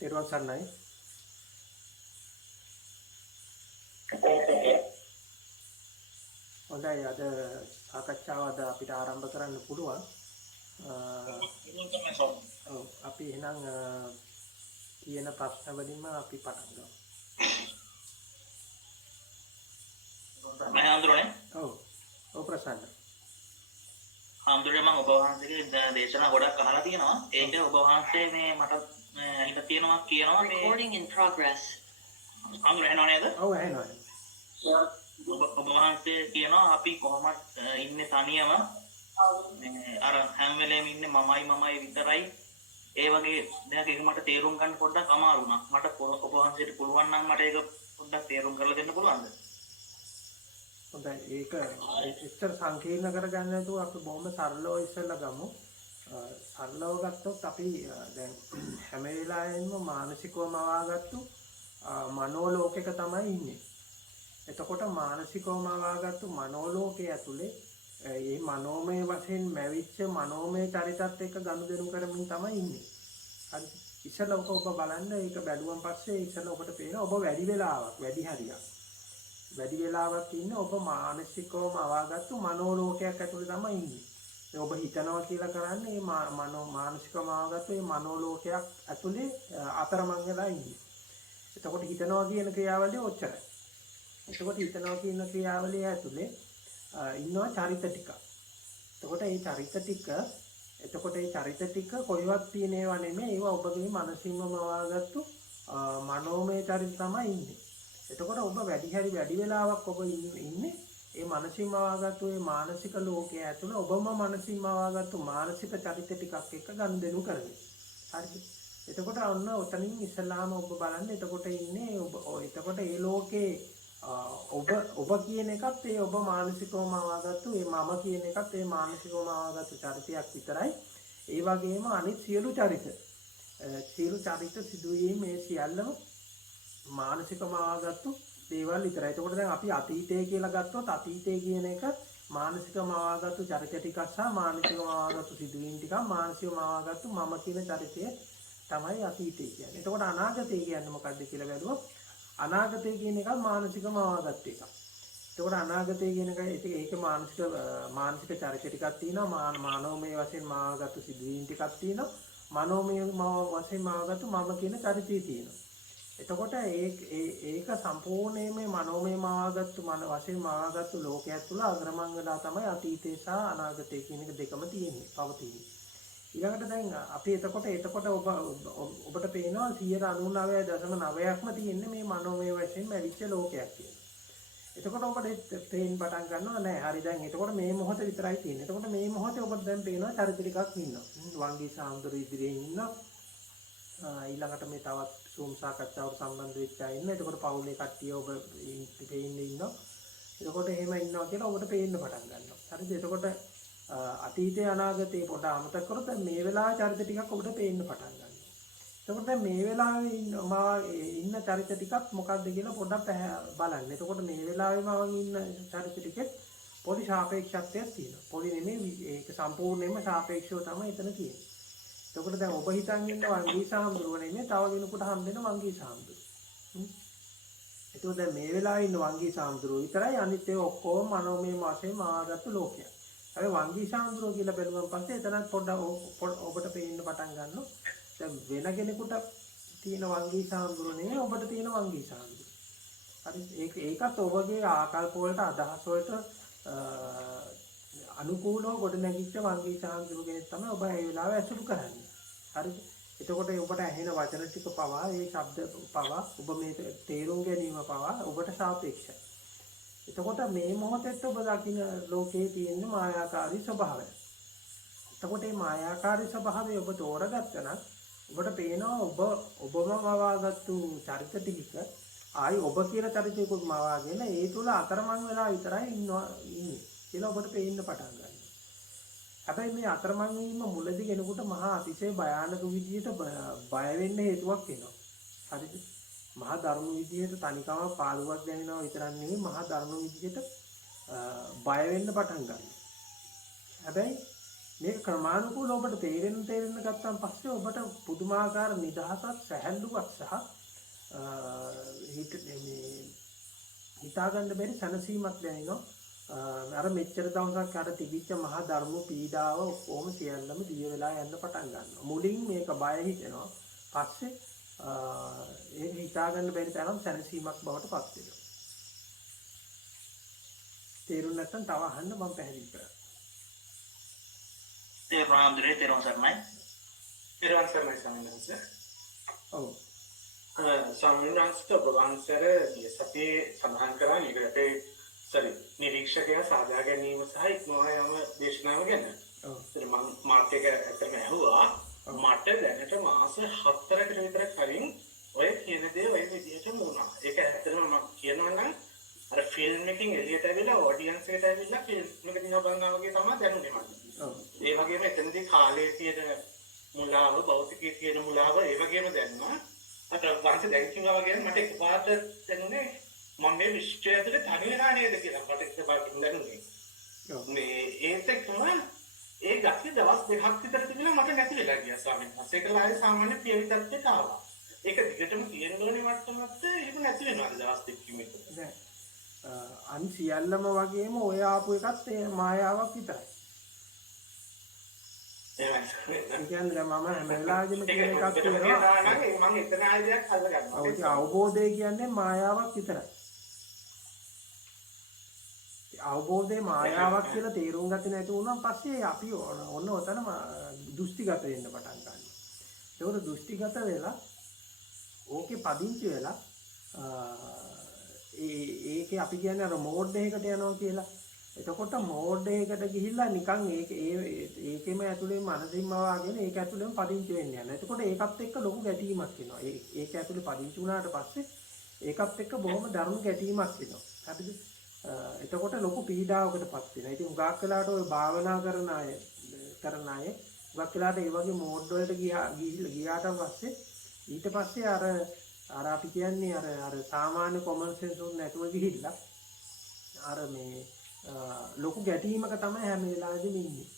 තෙරුවන් සරණයි. හොඳයි අද සාකච්ඡාව අද අපිට ආරම්භ කරන්න පුළුවන්. ඔව් අපි එහෙනම් කියන ප්‍රශ්න වලින්ම අපි පටන් ගමු. මම හඳුරන්නේ. ඔව් ප්‍රසන්න. හඳුරන්නේ මම ඔබ වහන්සේගේ දේශනා ගොඩක් අහලා තියෙනවා. ඒක ඔබ වහන්සේ මේ මට හිත තියෙනවා කියනවා මේ recording in progress. හඳුරන්නේ නේද? ඔව් එහෙනම්. ඔබ වහන්සේ කියනවා අපි කොහොමද ඉන්නේ තනියම මේ අර හැම වෙලේම ඉන්නේ මමයි විතරයි. ඒ වගේ දෙයක් ඒක මට තේරුම් ගන්න පොඩ්ඩක් අමාරු වුණා. මට ඔබ වහන්සේට පුළුවන් නම් මට ඒක පොඩ්ඩක් තේරුම් කරලා දෙන්න පුළුවන්ද? හොඳයි ඒක එච්චර සංකීර්ණ කරගන්න නැතුව අපි බොහොම සරලව ඉස්සෙල්ලා ගමු. සරලව ගත්තොත් අපි දැන් හැම වෙලාවෙම මානසිකව මවාගත්තු මනෝලෝකයක තමයි ඉන්නේ. එතකොට මානසිකව මවාගත්තු මනෝලෝකයේ ඇතුලේ මේ මනෝමය වශයෙන් මැවිච්ච මනෝමය චරිතත් එක්ක ගනුදෙනු කරමින් තමයි ඉන්නේ. හරි. ඉස්සෙල්ලා ඔබ බලන්න ඒක බැලුවන් පස්සේ ඉස්සෙල්ලා ඔබට පේනවා ඔබ වැඩි වෙලාවක් ඉන්නේ ඔබ මානසිකවම අවාගත්තු මනෝලෝකයක් ඇතුලේ තමයි ඉන්නේ. ඒ ඔබ හිතනවා කියලා කරන්නේ මේ මානසිකවම අවාගත්තු මේ මනෝලෝකයක් ඇතුලේ අතරමං වෙලා ඉන්නේ. එතකොට හිතනවා කියන ක්‍රියාවලිය ඔච්චරයි. එතකොට හිතනවා කියන ක්‍රියාවලිය ඇතුලේ ඉන්නවා චරිත ටික. එතකොට මේ චරිත ටික කොයිවත් තියෙන ඒවා නෙමෙයි. ඒවා ඔබගේ මනසින්ම මවාගත්තු මනෝමය චරිත තමයි ඉන්නේ. එතකොට ඔබ වැඩි වෙලාවක් ඔබ ඉන්නේ ඒ මනසින්ම මවාගත්තු ඒ මානසික ලෝකයේ ඇතුළේ ඔබම මනසින්ම මවාගත්තු මානසික චරිත ටිකක් එක්ක ගනුදෙනු කරන්නේ. හරිද? එතකොට ඔන්න ඔතනින් ඉස්සලාම ඔබ බලන්න එතකොට ඉන්නේ එතකොට ඒ ලෝකේ ඔබ කියන එකත් ඒ ඔබ මානසිකවම ආවගත්තු ඒ මම කියන එකත් ඒ මානසිකවම ආවගත්තු චරිතයක් විතරයි. ඒ වගේම අනිත් සියලු චරිත සිදුවීම් මේ සියල්ලම මානසිකවම ආවගත්තු දේවල් විතරයි. එතකොට දැන් අපි අතීතය කියලා ගත්තොත් අතීතය කියන එක මානසිකවම ආවගත්තු චරිත ටිකක් සහ මානසිකවම ආවගත්තු සිදුවීම් ටිකක් මානසිකවම ආවගත්තු මම කියන චරිතය තමයි අතීතය කියන්නේ. එතකොට අනාගතය කියන්නේ මොකක්ද කියලා බැලුවොත් අනාගතය කියන එක මානසිකම ආගත් එකක්. ඒකට අනාගතය කියන එක ඒක මානසික චරිත ටිකක් තියෙනවා. මානවමය වශයෙන් මාවගත්තු සිදුවීම් ටිකක් තියෙනවා. මනෝමය වශයෙන් මාවගත්තු මම කියන චරිතය තියෙනවා. එතකොට ඒක සම්පූර්ණයෙන්ම මනෝමය මාවගත්තු වශයෙන් මාවගත්තු ලෝකයක් තුළ අග්‍රමං වෙලා තමයි අතීතය සහ අනාගතය කියන එක දෙකම තියෙන්නේ පවතින්නේ. ඊළඟට දැන් අපි එතකොට ඔබට පේනවා 99.9%ක්ම තියෙන්නේ මේ මනෝමය වශයෙන් මැරිච්ච ලෝකයක් කියලා. එතකොට ඔබට තේින් පටන් ගන්නවා නෑ හරි දැන් එතකොට මේ මොහොත විතරයි තියෙන්නේ. එතකොට මේ මොහොතේ ඔබට දැන් පේනවා චරිත ටිකක් ඉන්නවා. වංගී සාන්දරු ඉදිරියේ ඉන්නවා. ඊළඟට මේ තවත් සූම් සාකච්ඡාවට සම්බන්ධ වෙච්ච අය ඉන්නවා. එතකොට පවුලේ කට්ටිය ඔබ පේන්නේ ඉන්නවා. එතකොට එහෙම ඉන්නවා කියලා ඔබට පේන්න පටන් ගන්නවා. හරිද? එතකොට අතීතයේ අනාගතයේ පොඩ අමතක කරොත් මේ වෙලාවේ චරිත ටිකක් ඔබට පේන්න පටන් ගන්නවා. එතකොට දැන් මේ වෙලාවේ ඉන්න චරිත ටිකක් මොකක්ද කියලා පොඩ්ඩක් බලන්න. එතකොට මේ වෙලාවේ මම ඉන්න චරිත ටිකෙත් පොඩි සාපේක්ෂත්වයක් තියෙනවා. පොඩි නෙමෙයි ඒක සම්පූර්ණයෙන්ම සාපේක්ෂව තමයි එතන තියෙන්නේ. එතකොට දැන් ඔබ හිතන් ඉන්න වංගී සාම්දුරුව නෙමෙයි තව කෙනෙකුට හම් වෙන වංගී සාම්දුරුව. එතකොට දැන් මේ වෙලාවේ ඉන්න වංගී සාම්දුරුව විතරයි අනිත් ඒවා ඔක්කොම මනෝමය වශයෙන් ආගත්තු ලෝකයක්. අර වංගී සාම්දුරුව කියලා බැලුවන් පස්සේ එතනත් පොඩ්ඩක් ඔබට පේන්න පටන් ගන්නවා. දැන් වෙන කෙනෙකුට තියෙන වංගී සාම්දුරුව නෙමෙයි ඔබට තියෙන වංගී සාම්දුරුව. හරි ඒකත් ඔබගේ ආකල්ප වලට අදහස් වලට අනුකූලව ගොඩ නැගිච්ච වංගී සාම්දුරුව කෙනෙක් තමයි ඔබ ඒ වෙලාවේ ඇසුරු කරන්නේ. හරිද? එතකොට ඔබට ඇහෙන වචන ටික පවා ඒ ශබ්ද පවා ඔබ මේ තේරුම් ගැනීම පවා ඔබට සාපේක්ෂයි. එතකොට මේ මොහොතේත් ඔබ දකින්න ලෝකයේ තියෙන මායාකාරී ස්වභාවය. එතකොට මේ මායාකාරී ස්වභාවය ඔබ තෝරගත්තා නම් ඔබට පේනවා ඔබම මවාගත්තු චරිත ටික ආයි ඔබ කියන චරිතයකුත් මවාගෙන ඒ තුල අතරමං වෙලා විතරයි ඉන්නේ කියලා ඔබට පේන්න පටන් ගන්නවා. හැබැයි මේ අතරමං වීම මුලදී කෙනෙකුට මහා අතිශය භයානක විදියට බය වෙන්න හේතුවක් වෙනවා. හරිද? මහා දරුණු විදියට තනිකම පාළුවක් දැනෙනවා විතරක් නෙවෙයි මහා දරුණු විදියට බය වෙන්න පටන් ගන්නවා. හැබැයි මේක ක්‍රමානුකූලව ඔබට තේරෙන්න ගත්තාන් පස්සේ ඔබට පුදුමාකාර නිදහසක් සැහැල්ලුවක් සහ හිතා ගන්න බැරි සැනසීමක් දැනෙනවා. අර මෙච්චර දවසක් අර තිබිච්ච මහා ධර්ම පීඩාව ඔක්කොම සියල්ලම දිය වෙලා යන්න පටන් ගන්නවා. මුලින් මේක බය හිතෙනවා. පස්සේ ඒක හිතා ගන්න බැරි තරම් සැනසීමක් බවට පත් වෙනවා. තේරුම් නැත්නම් තව අහන්න මම පැහැදිලි කරා. තේරුණා හඳුරේ තේරුම් සර්ණයි. තේරුම් සර්ණයි ස්වාමීන් වහන්සේ. ඔව්. ස්වාමීන් වහන්සේ ඔබ වහන්සේ මේ සතියේ සඳහන් කළා මේකට නිරීක්ෂකයා සාදා ගැනීම සහ ඉක්මවා යාම දේශනාව ගැන. ඔව්. ඒත් මම මාත් එක ඇත්තටම ඇහුවා. මට දැනට මාස 4කට විතර කලින් ඔය කියන දේ ඔය විදිහටම වුණා. ඒක ඇත්තටම මම කියනවා නම් අර ෆිල්ම් එකකින් එළියට ඇවිල්ලා ඔඩියන්ස් එකට ඇවිල්ලා ෆිල්ම් එක දිහා බලනවා වගේ තමයි දැනුනේ මට. ඔව්. ඒ වගේම එතනදී කාලයේ තියෙන මුලාව, භෞතිකයේ තියෙන මුලාව ඒ වගේම දැනුණා. අර වහන්සේ දැන් කිව්වා වගේ මට එකපාරට දැනුනේ මම මේ විශ්වය ඇතුලේ තනි වෙනා නේද කියලා මට එකපාරට දැනුනේ. ඔව්. මේ ඒත් එක්කම ඒ ගැටි දවස් දෙකක් විතර තිබුණා මට නැති වෙලා ගියා ස්වාමීන් වහන්සේ. ඒකලා ආයේ සාමාන්‍ය පියවි තත්ත්වයට ආවා. ඒක දිගටම තියෙන්න ඕනේ මට්ටමත් ඒක නැති වෙනවා දවස් දෙකකින් විතර. නෑ. අන් සියල්ලම වගේම ඔය ආපු එකත් මායාවක් විතරයි. එහෙමයි. ඒ කියන්නේ මම හැම වෙලාවෙම කියන එකක් කියනවා. මම එතන ආයතනයක් අල්ලගන්නවා. ඔය අවබෝධය කියන්නේ මායාවක් විතරයි. අවබෝධයේ මායාවක් කියලා තේරුම් ගත්තේ නැති වුණාන් පස්සේ අපි ඔන්න ඔතන දෘෂ්ටිගත වෙන්න පටන් ගන්නවා. ඒකට දෘෂ්ටිගත වෙලා ඕකේ පදිංචි වෙලා ඒකේ අපි කියන්නේ අර මෝඩ් එකකට යනවා කියලා. එතකොට මෝඩ් එකකට ගිහිල්ලා නිකන් ඒකෙම ඇතුලේ මනසින්ම වාගෙන ඒක ඇතුලේම පදිංචි වෙන්න යනවා. එතකොට ඒකත් එක්ක ලොකු ගැටීමක් එනවා. ඒක ඇතුලේ පදිංචි වුණාට පස්සේ ඒකත් එක්ක බොහොම දරුණු ගැටීමක් එනවා. හරිද? එතකොට ලොකු පීඩාවකටපත් වෙනවා. ඉතින් හුඟක් වෙලාවට ඔය භාවනා කරන අය හුඟක් වෙලාවට ඒ වගේ මෝඩ් වලට ගියාට පස්සේ ඊට පස්සේ අර අපි කියන්නේ අර සාමාන්‍ය කොමන් සෙන්ස් උන් නැතුව ගිහිල්ලා අර මේ ලොකු ගැටීමක තමයි හැම වෙලාවෙදිම ඉන්නේ.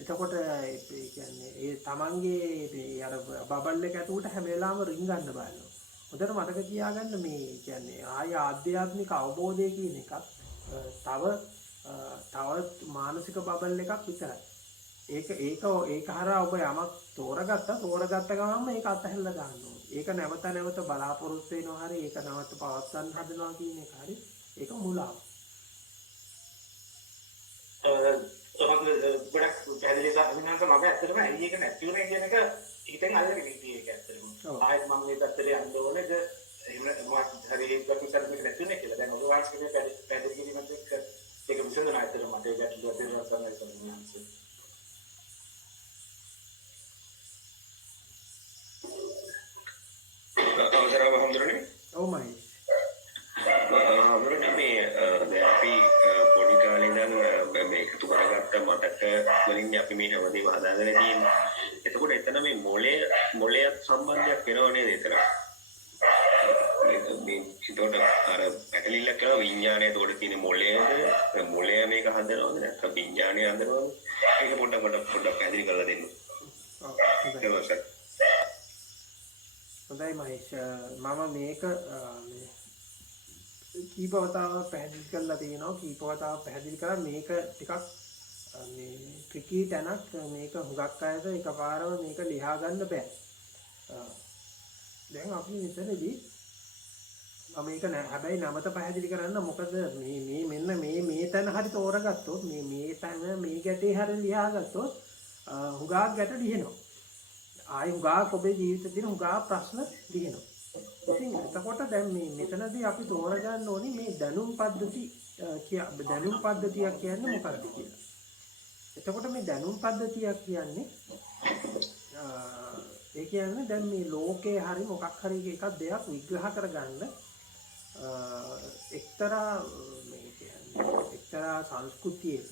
එතකොට ඒ කියන්නේ ඒ තමන්ගේ අර බබල් එක ඇතුළට හැම වෙලාවෙම රින් ගන්න බලනවා. හොඳට මතක තියාගන්න මේ කියන්නේ ආය ආධ්‍යාත්මික අවබෝධය කියන එකක් තව මානසික බබල් එකක් විතරයි. ඒක හරහා ඔබ යමක් තෝරගත්ත ගමන්ම ඒක අතහැරලා දාන්න ඕනේ. ඒක නැවත බලාපොරොත්තු වෙනවා හරි ඒක නැවත පවත්වන්න හදනවා කියන එක හරි ඒක මුලාව. ගොඩක් පැහැදිලි සාධනන්ත මම ඇත්තටම ඇයි ඒක නැති වුනේ කියන එක හිතෙන් අල්ලගෙන ඉන්නේ ඒක ඇත්තටම. ආයෙත් මම මේ පැත්තට යන්න ඕනේද එහෙම මොකක් හරි ඒකත් සර්මික නැති වුනේ කියලා. දැන් ඔබ වාස්කේ පැහැදිලි කිරීමත් එක්ක ඒක විසඳුණා ඇත්තටම මට ඒක ගැටලුවක් තියෙනවා සම්මත. අවසරව හඳුරන්නේ. ඔව් මයි. හඳුරන්නේ මේ දැන් අපි පොඩි කාලේ ඉඳන් මේකතු කරගත්ත මතක වලින් අපි මේ හැමදේම හදාගෙන තියෙන්නේ. එතකොට එතන මේ මොලේත් සම්බන්ධයක් වෙනව නේද එතන? මේ ඒතකොට අර පැටලිල්ල කරන විඥානය ඒතකොට තියෙන මොලය මේක හදනවද නැත්නම් විඥානය හදනවද? ඒක පොඩ්ඩක් පැහැදිලි කරලා දෙන්න. ඔව්. හොඳයි මහේෂ් මම මේක කීපවතාවක් පැහැදිලි කරලා තියෙනවා කීපවතාවක් පැහැදිලි කරා මේක ටිකක් මේ ට්‍රිකි තැනක් මේක හුඟක් අයට එකපාරම මේක ලියා ගන්න බෑ. දැන් අපි මෙතනදී මම මේක හැබැයි නැවත පැහැදිලි කරන්න මොකද මෙන්න මේ තැන හරි තෝරගත්තොත් මේ තැන මේ ගැටේ හරි ලියාගත්තොත් හුඟක් ගැට ලියනවා. ආයි හුඟක් ඔබේ ජීවිතේ තියෙන හුඟක් ප්‍රශ්න ලියනවා. ඉතින් එතකොට දැන් මේ මෙතනදී අපි තෝරගන්න ඕනි මේ දැනුම් පද්ධතියක් කියන්නේ මොකක්ද කියලා. එතකොට මේ දැනුම් පද්ධතියක් කියන්නේ ඒ කියන්නේ දැන් මේ ලෝකේ හරි මොකක් හරි එකක් දෙයක් විග්‍රහ කරගන්න එක්තරා සංස්කෘතියක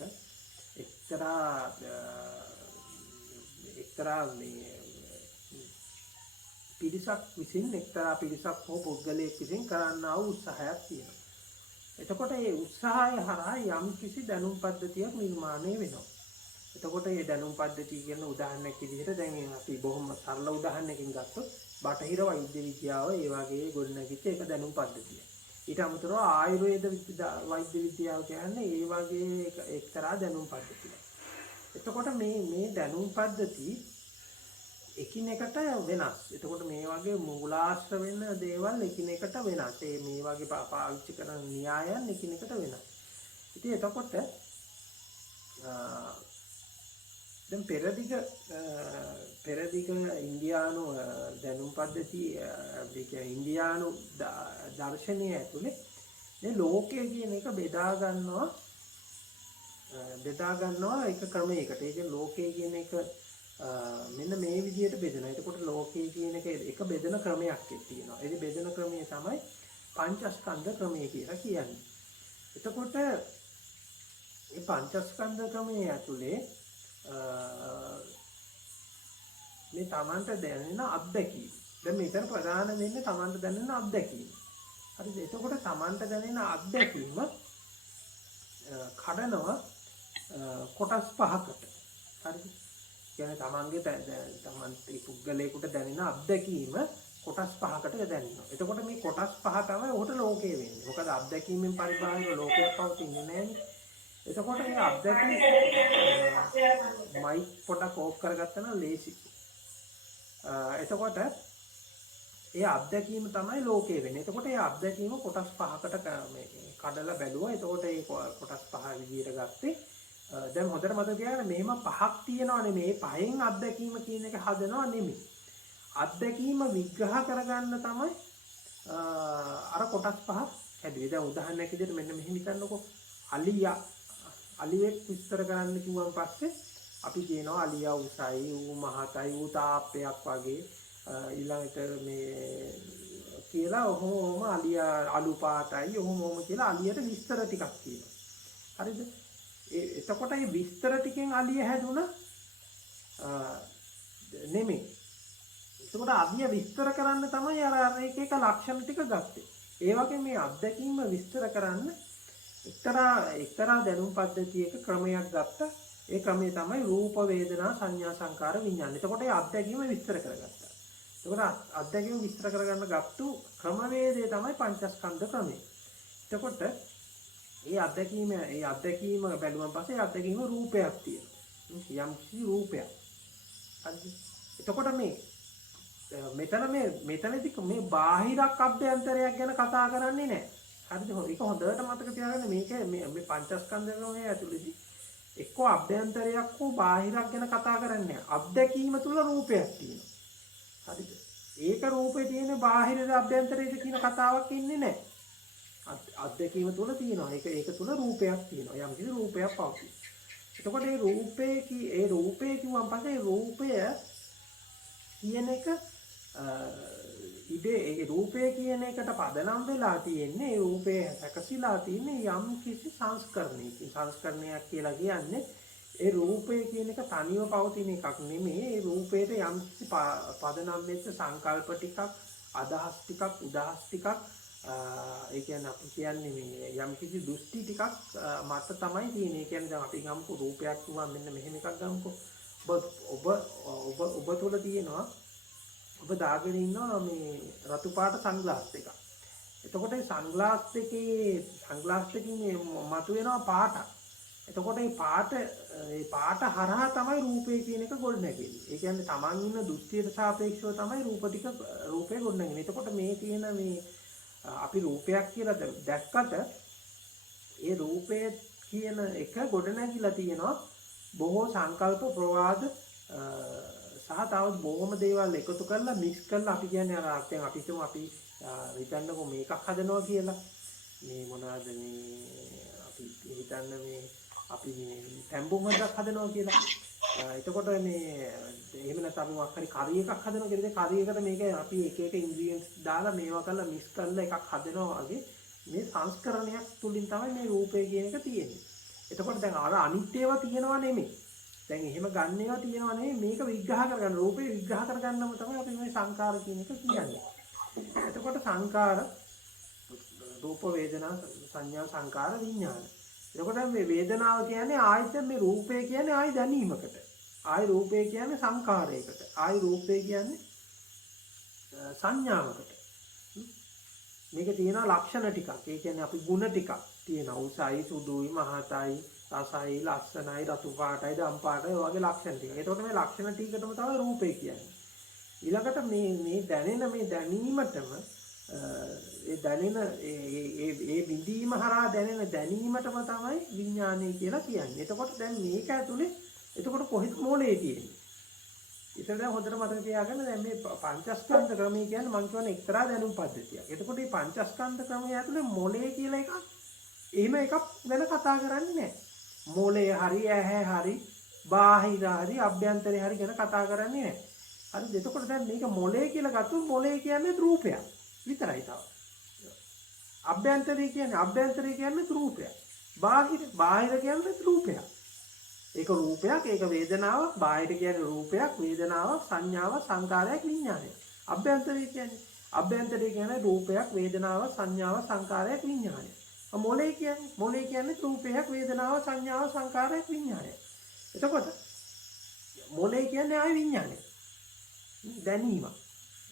එක්තරා මේ පිරිසක් හෝ පුද්ගලයෙක් විසින් කරන්නා වූ උත්සාහයක් තියෙනවා. එතකොට මේ උත්සාහය හරහා යම් කිසි දැනුම් පද්ධතියක් නිර්මාණය වෙනවා. එතකොට මේ දැනුම් පද්ධතිය කියන උදාහරණයක් විදිහට දැන් අපි බොහොම සරල උදාහරණයකින් ගත්තොත් බටහිර වෛද්‍ය විද්‍යාව ඒ වගේ ගොඩනැගිච්ච එක දැනුම් පද්ධතිය. ඊට අමතරව ආයුර්වේද වෛද්‍ය විද්‍යාව කියන්නේ ඒ වගේ එක්තරා දැනුම් පද්ධතියක්. එතකොට මේ දැනුම් පද්ධති එකිනෙකට වෙනස්. එතකොට මේ වගේ මූලාශ්‍ර වෙන දේවල් එකිනෙකට වෙනස්. මේ වගේ පාවිච්චි කරන න්‍යායයන් එකිනෙකට වෙනස්. ඉතින් එතකොට දැන් පෙරදිග ඉන්දියානු දැනුම් පද්ධතිය ඉන්දියානු දර්ශනය ඇතුලේ මේ ලෝකය කියන එක බෙදා ගන්නවා එක ක්‍රමයකට. ඒ කියන්නේ ලෝකය කියන එක මෙන්න මේ විදිහට බෙදෙනවා. එතකොට ලෝකය කියන එක බෙදෙන ක්‍රමයක් තියෙනවා. ඒ බෙදෙන ක්‍රමය තමයි පංචස්කන්ධ ක්‍රමය කියලා කියන්නේ. එතකොට මේ පංචස්කන්ධ ක්‍රමයේ ඇතුලේ මේ තමන්ට දැනෙන අත්දැකීම. දැන් මෙතන ප්‍රධාන වෙන්නේ තමන්ට දැනෙන අත්දැකීම. හරිද? එතකොට තමන්ට දැනෙන අත්දැකීම කඩනවා කොටස් පහකට. හරිද? කියන්නේ තමන්ගේ තමන් පුද්ගලයෙකුට දැනෙන අත්දැකීම කොටස් පහකට දැනෙනවා. එතකොට මේ කොටස් පහ තමයි උකට ලෝකය වෙන්නේ. මොකද අත්දැකීමෙන් පරිබාහිර ලෝකයක් පවතින්නේ නැහැනේ. එතකොට මේ අත්දැකීම මයික් පොඩක් ඕෆ් කරගත්තා නම් ලේසි. එතකොට ඒ අත්දැකීම තමයි ලෝකය වෙන්නේ. එතකොට ඒ අත්දැකීම කොටස් පහකට මේ කඩලා බැලුවා. එතකොට ඒ කොටස් පහ විදියට ගත්තේ දැන් හොඳට මතක තියාගන්න මෙහෙම පහක් තියෙනවා නෙමෙයි. මේ පහෙන් අත්දැකීම කියන එක හදනවා නෙමෙයි. අත්දැකීම විග්‍රහ කරගන්න තමයි අර කොටස් පහ හැදුවේ. දැන් උදාහරණයක් විදිහට මෙන්න මෙහෙම හිතන්නකෝ. අලියෙක් විස්තර කරන්න කිව්වන් පස්සේ අපි කියනවා අලියා උසයි, ඌ මහතයි, ඌ තාප්පයක් වගේ ඊළඟට මේ කියලා ඔහොම අලියා අලු පාටයි ඔහොම කියලා අලියට විස්තර ටිකක් කියනවා. හරිද? එතකොට මේ විස්තර ටිකෙන් අලිය හැදුණා නෙමෙයි. එතකොට අලිය විස්තර කරන්න තමයි අර එක ලක්ෂණ ටික ගත්තේ. ඒ වගේ මේ අත්දැකීම විස්තර කරන්න එක්තරා දැනුම් පද්ධතියක ක්‍රමයක් ගත්තා. ඒ ක්‍රමය තමයි රූප වේදනා සංඥා සංකාර විඥාන. එතකොට ඒ අත්දැකීම විස්තර කරගත්තා. එතකොට අත්දැකීම විස්තර කරගන්න ගත්තු ක්‍රමවේදය තමයි පංචස්කන්ධ ක්‍රමය. එතකොට ඒ අත්දැකීම බැලුවන් පස්සේ අත්දැකීම රූපයක් තියෙනවා. යම් කිසි රූපයක්. හරිද? එතකොට මෙතනදී මේ බාහිරක් අභ්‍යන්තරයක් ගැන කතා කරන්නේ නැහැ. හරිද? ඒක හොඳට මතක තියාගන්න. මේ පංචස්කන්ධ ක්‍රමයේ ඇතුළේදී එක්ක අභ්‍යන්තරයක් හෝ බාහිරක් ගැන කතා කරන්නේ නැහැ. අත්දැකීම තුල රූපයක් තියෙනවා. හරිද? ඒක රූපේ තියෙන බාහිර අභ්‍යන්තරයක කියන කතාවක් ඉන්නේ නැහැ. අත්දැකීම තුල තියෙනවා. ඒක තුල රූපයක් තියෙනවා. යම් කිසි රූපයක් පවතී. එතකොට මේ රූපේ කිව්වන් පස්සේ රූපය කියන එක ඒ රූපය කියන එකට පදනම් වෙලා තියෙන්නේ ඒ රූපේ හැකසිලා තියෙන්නේ යම් කිසි සංස්කරණයකින්. සංස්කරණයක් කියලා කියන්නේ ඒ රූපය කියන එක තනියම පවතින එකක් නෙමෙයි. ඒ රූපේට යම් කිසි පදනම් වෙච්ච සංකල්ප ටිකක්, අදහස් ටිකක්, උදහස් ටිකක් ඒ කියන්නේ අපි කියන්නේ මේ යම් කිසි දෘෂ්ටි ටිකක් මත තමයි තියෙන්නේ. ඒ කියන්නේ දැන් අපි ගමුකෝ රූපයක් කිව්වම මෙන්න මෙහෙම එකක් ගමුකෝ. ඔබ තුල තියෙනවා ඔබ දාගෙන ඉන්නවා මේ රතු පාට සන්ග්ලාස් එකක්. එතකොට මේ සන්ග්ලාස් එකකින් මතුවෙනවා පාටක්. එතකොට මේ පාට හරහා තමයි රූපය කියන එක ගොඩනැගෙන්නේ. ඒ කියන්නේ Taman ඉන්න දෘෂ්ටියට සාපේක්ෂව තමයි රූපේ ගොඩනැගෙන්නේ. එතකොට මේ තියෙන මේ අපි රූපයක් කියලා දැක්කට ඒ රූපය කියන එක ගොඩනැගිලා තියෙනවා බොහෝ සංකල්ප ප්‍රවාද සහ තවත් බොහොම දේවල් එකතු කරලා මික්ස් කරලා අපි කියන්නේ අර දැන් අපි හිතන්නකෝ මේකක් හදනවා කියලා. මේ මොනවාද මේ අපි හිතන්න මේ අපි මේ තැඹුම් හදක් හදනවා කියලා. එතකොට මේ එහෙම නැත්නම් අපි මොකක් හරි කරි එකක් හදනවා කියලා. ඒ කරි එකට මේක අපි එක ඉන්ග්‍රීඩියන්ට්ස් දාලා මේවා කරලා මික්ස් කරලා එකක් හදනවා වගේ මේ සංස්කරණයක් තුලින් තමයි මේ රූපය කියන එක තියෙන්නේ. එතකොට දැන් අර අනිත් ඒවා තියෙනවා නෙමෙයි. දැන් එහෙම ගන්න ඒවා තියෙනවා නෙමෙයි. මේක විග්‍රහ කරගන්න රූපේ විග්‍රහ කරගන්නම තමයි අපි මේ සංකාර කියන එක කියන්නේ. එතකොට සංකාර රූප වේදනා සංඥා සංකාර විඥාන. එතකොට මේ වේදනාව කියන්නේ ආයත මේ රූපය කියන්නේ ආයි දැනීමකට. ආයි රූපය කියන්නේ සංකාරයකට. ආයි රූපය කියන්නේ සංඥාවකට. මේක තියෙනවා ලක්ෂණ ටිකක්. ඒ කියන්නේ අපි ಗುಣ ටිකක් තියෙනවා. උසයි, සුදුයි, මහතයි, රසයි, ලස්සනයි, රතු පාටයි, දම් පාටයි වගේ ලක්ෂණ ටික. එතකොට මේ ලක්ෂණ ටිකටම තමයි රූපය කියන්නේ. ඊළඟට මේ දැනෙන මේ දැනීමටම ඒ දැනෙන ඒ විඳීම හරහා දැනෙන දැනීමටම තමයි විඥානය කියලා කියන්නේ. එතකොට දැන් මේක ඇතුලේ එතකොට කොහෙද මොලේ තියෙන්නේ? ඒතර දැන් හොඳට මතක තියාගන්න දැන් මේ පංචස්කන්ධ ක්‍රමය කියන්නේ මම කියන එක්තරා දැනුම් පද්ධතියක්. එතකොට මේ පංචස්කන්ධ ක්‍රමය ඇතුලේ මොලේ කියලා එකක් එහෙම එකක් ගැන කතා කරන්නේ නැහැ. මොලේ හරි ඇහැ හරි බාහිර හරි අභ්‍යන්තරේ හරි ගැන කතා කරන්නේ නැහැ. හරිද? එතකොට දැන් මේක මොලේ කියලා ගත්තොත් මොලේ කියන්නේ රූපයක් විතරයි තව. අභ්‍යන්තරේ කියන්නේ රූපයක්. බාහිර කියන්නේ රූපයක්. ඒක රූපයක්, ඒක වේදනාවක්, බාහිර කියන්නේ රූපයක්, වේදනාවක්, සංඥාවක්, සංකාරයක්, විඥානයක්. අභ්‍යන්තරේ කියන්නේ රූපයක්, වේදනාවක්, සංඥාවක්, සංකාරයක්, විඥානයක්. මොලේ කියන්නේ රූපයක්, වේදනාවක්, සංඥාවක්, සංකාරයක්, විඥානයක්. එතකොට මොලේ කියන්නේ ආයි විඥානය. දැනීම,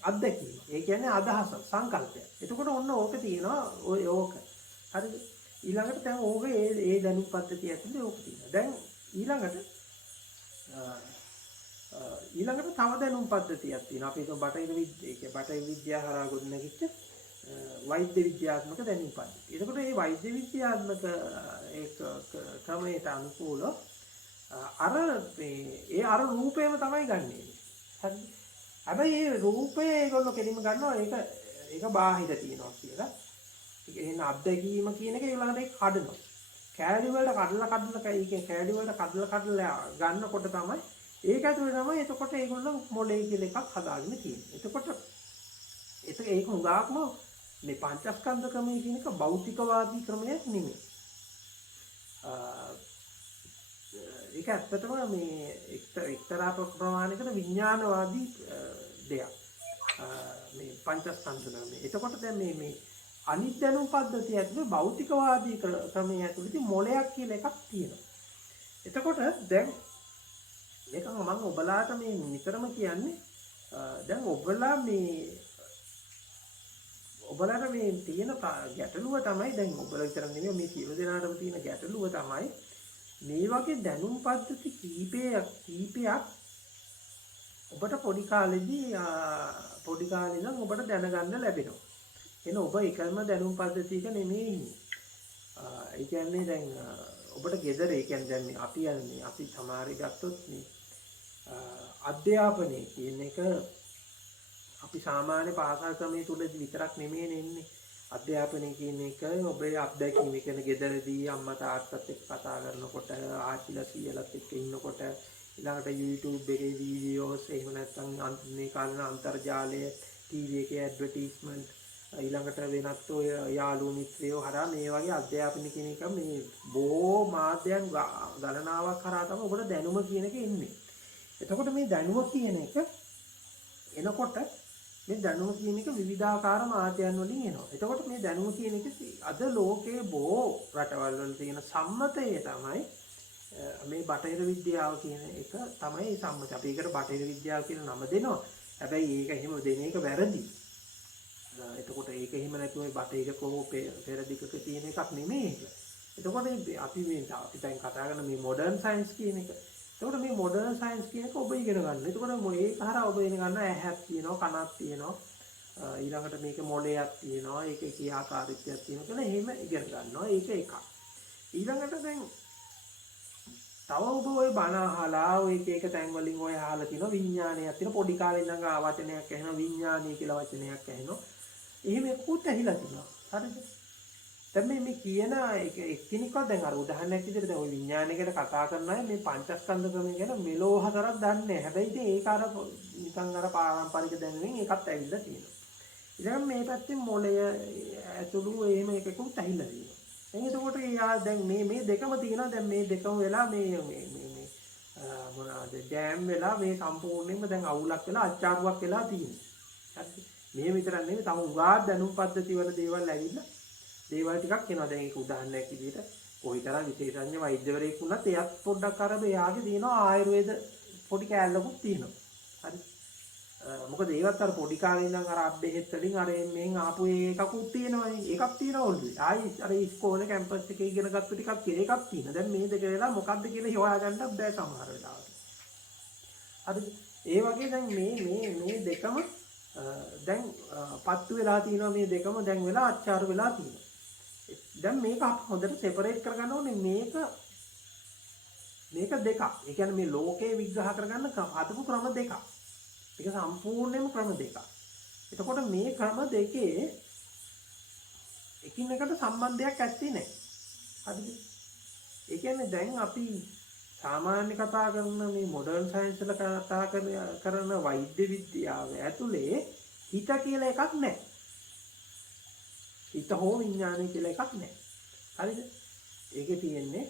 අත්දැකීම. ඒ කියන්නේ අදහස, සංකල්පය. එතකොට ඔන්න ඕක තියෙනවා ඕක. හරිද? ඊළඟට දැන් ඕක ඒ දැනුම් පද්ධතිය ඇතුලේ ඕක තියෙනවා. දැන් ඊළඟට තව දැනුම් පද්ධතියක් තියෙනවා. අපි හිතමු බටහිර විද්‍යාව හරහා ගොඩනැගිච්ච වෛද්‍ය විද්‍යාත්මක දැනුම් පද්ධතිය. එතකොට මේ වෛද්‍ය විද්‍යාත්මක ඒක ක්‍රමයට අනුකූලව අර රූපේම තමයි ගන්නෙ. හරිද? හැබැයි මේ රූපය ඒගොල්ලෝ කෙලින්ම ගන්නවා ඒක බාහිර තියෙනවා කියලා. ඒක එහෙනම් අත්දැකීම කියන එක ඒගොල්ලන්ට ඒක කඩනවා. කෑලි වලට කඩලා ගන්නකොට තමයි ඒක ඇතුලේ තමයි එතකොට ඒගොල්ලෝ මොලේ කියලා එකක් හදාගෙන තියෙන්නේ. එතකොට ඒක උගාක්ම මේ පංචස්කන්ධ ක්‍රමය කියන එක භෞතිකවාදී ක්‍රමයක් නෙමෙයි. ඒක ඇත්තටම මේ එක්තරා ප්‍රමාණයකට විඥානවාදී දෙයක්. මේ පංචස්කන්ධ ක්‍රමය. එතකොට දැන් මේ අනිත් දැනුම් පද්ධතිය ඇතුලේ භෞතිකවාදී ක්‍රමය ඇතුලේදී මොලයක් කියලා එකක් තියෙනවා. එතකොට දැන් මේක මම ඔබලාට මේ නිතරම කියන්නේ දැන් ඔබලාට මේ තියෙන ගැටලුව තමයි දැන් ඔබලා විතර නෙමෙයි මේ සියලු දෙනාටම තියෙන ගැටලුව තමයි මේ වගේ දැනුම් පද්ධති කීපයක් ඔබට පොඩි කාලේ ඉඳන් ඔබට දැනගන්න ලැබෙනවා. එන ඔබ එකම දැනුම් පද්ධතියක නෙමෙයි ඉන්නේ. ඒ කියන්නේ දැන් ඔබට ගෙදර ඒ කියන්නේ දැන් අපි සමහරේ ගත්තොත් මේ අධ්‍යාපනය කියන එක අපි සාමාන්‍ය පාසල් ක්‍රමයේ තුල විතරක් නෙමෙයි ඉන්නේ. අධ්‍යාපනය කියන එක ඔබේ අත්දැකීම කියන ගෙදරදී අම්මා තාත්තත් එක්ක කතා කරනකොට ආච්චිලා සීයලාත් එක්ක ඉන්නකොට ඊළඟට YouTube එකේ වීඩියෝස් එහෙම නැත්නම් මේ කාලේ අන්තර්ජාලය ටීවී එකේ ඇඩ්වර්ටයිස්මන්ට් ඊළඟට වෙනත් ඔය යාළුවෝ මිත්‍රයෝ හරහා මේ වගේ අධ්‍යාපන කියන එක මේ බොහෝ මාධ්‍යයන් ගණනාවක් හරහා තමයි ඔබට දැනුම කියන එක එන්නේ. එතකොට මේ දැනුම කියන එක එනකොට මේ දැනුම කියන එක විවිධාකාර මාධ්‍යයන් වලින් එනවා. එතකොට මේ දැනුම කියන එක අද ලෝකයේ බොහෝ රටවල් වල තියෙන සම්මතය තමයි මේ බටහිර විද්‍යාව කියන එක තමයි සම්මතය. අපි ඒකට බටහිර විද්‍යාව කියන නම දෙනවා. හැබැයි ඒක එහෙම දෙන එක වැරදි. එතකොට ඒක එහෙම නැතුව බටහිරක හෝ පෙරදිගක තියෙන එකක් නෙමෙයි ඒක. එතකොට අපි දැන් කතා කරන මේ මොඩර්න් සයන්ස් කියන එක. එතකොට මේ මොඩර්න් සයන්ස් කියන එක ඔබ ඉගෙන ගන්න. එතකොට ඒක හරහා ඔබ ඉගෙන ගන්න ඇහක් තියෙනවා, කනක් තියෙනවා. ඊළඟට මේක මොළයක් තියෙනවා, ඒකේ ක්‍රියාකාරීත්වයක් තියෙනවා කියලා එහෙම ඉගෙන ගන්නවා. ඒක එකක්. ඊළඟට දැන් තව ඔබ ওই බණ අහලා ඔය එක තැන් වලින් ඔය අහලා තියෙනවා විඥානයක් තියෙන පොඩි කාලේ ඉඳන් වචනයක් ඇහෙනවා විඥානීය කියලා වචනයක් ඇහෙනවා. එහෙම එක්කුත් ඇහිලා තියෙනවා. හරිද? දැන් මේ කියන එක්කෙනෙක්වත් දැන් අර උදාහරණයක් විදිහට දැන් ওই විඥානය ගැන කතා කරන අය මේ පංචස්කන්ධ ක්‍රමය ගැන මෙලෝ හතරක් දන්නේ නැහැ. හැබැයි ඉතින් ඒක අර නිකන් අර පාරම්පරික දැනුමින් ඒකත් ඇවිල්ලා තියෙනවා. ඊළඟ මේ පැත්තේ මොළය ඇතුළු එහෙම එකකුත් ඇහිලා තියෙනවා. එතකොට දැන් මේ දෙකම තියෙනවා. දැන් මේ දෙකම වෙලා මේ මොනවාද ජෑම් වෙලා මේ සම්පූර්ණයෙන්ම දැන් අවුලක් වෙලා අච්චාරුවක් වෙලා තියෙනවා. හරිද? මේ විතරක් නෙමෙයි තව උගා දැනුම් පද්ධති වල දේවල් ඇවිල්ලා දේවල් ටිකක් එනවා. දැන් ඒක උදාහරණයක් විදිහට කොයිතරම් විශේෂඥ වෛද්‍යවරයෙක් වුණත් එයත් පොඩ්ඩක් අර එයාගේ තියෙනවා ආයුර්වේද පොඩි කෑල්ලකුත් තියෙනවා. හරි. මොකද ඒවත් අර පොඩි කාලේ ඉඳන් අර අබ්බෙහෙත් වලින් අර මෙන් ආපු එකකුත් තියෙනවානේ. එකක් තියෙනවා ඔල්ලි. ආයි අර ඉස්කෝලේ කැම්පස් එකේ ඉගෙන ගත්ත ටිකක් එකක් තියෙනවා. දැන් මේ දෙක වෙලා මොකද්ද කියලා හොයාගන්න බෑ සමහර වෙලාවට. හරි. ඒ වගේ දැන් මේ දෙකම දැන් පත්තු වෙලා තියෙනවා. මේ දෙකම දැන් වෙලා අච්චාරු වෙලා තියෙනවා. දැන් මේක හොඳට සෙපරේට් කරගන්න ඕනේ. මේක දෙකක්. ඒ කියන්නේ මේ ලෝකේ විග්‍රහ කරගන්න හදපු ක්‍රම දෙකක්. ඒක සම්පූර්ණයෙන්ම ක්‍රම දෙකක්. එතකොට මේ ක්‍රම දෙකේ එකිනෙකට සම්බන්ධයක් ඇත්තේ නැහැ. හරිද? ඒ කියන්නේ දැන් අපි සාමාන්‍ය කතා කරන මේ මොඩර්න් සයන්ස් වල කතා කරන වෛද්‍ය විද්‍යාව ඇතුලේ හිත කියලා එකක් නැහැ. හිත හෝ විඥානය කියලා එකක් නැහැ. හරිද? ඒකේ තියෙන්නේ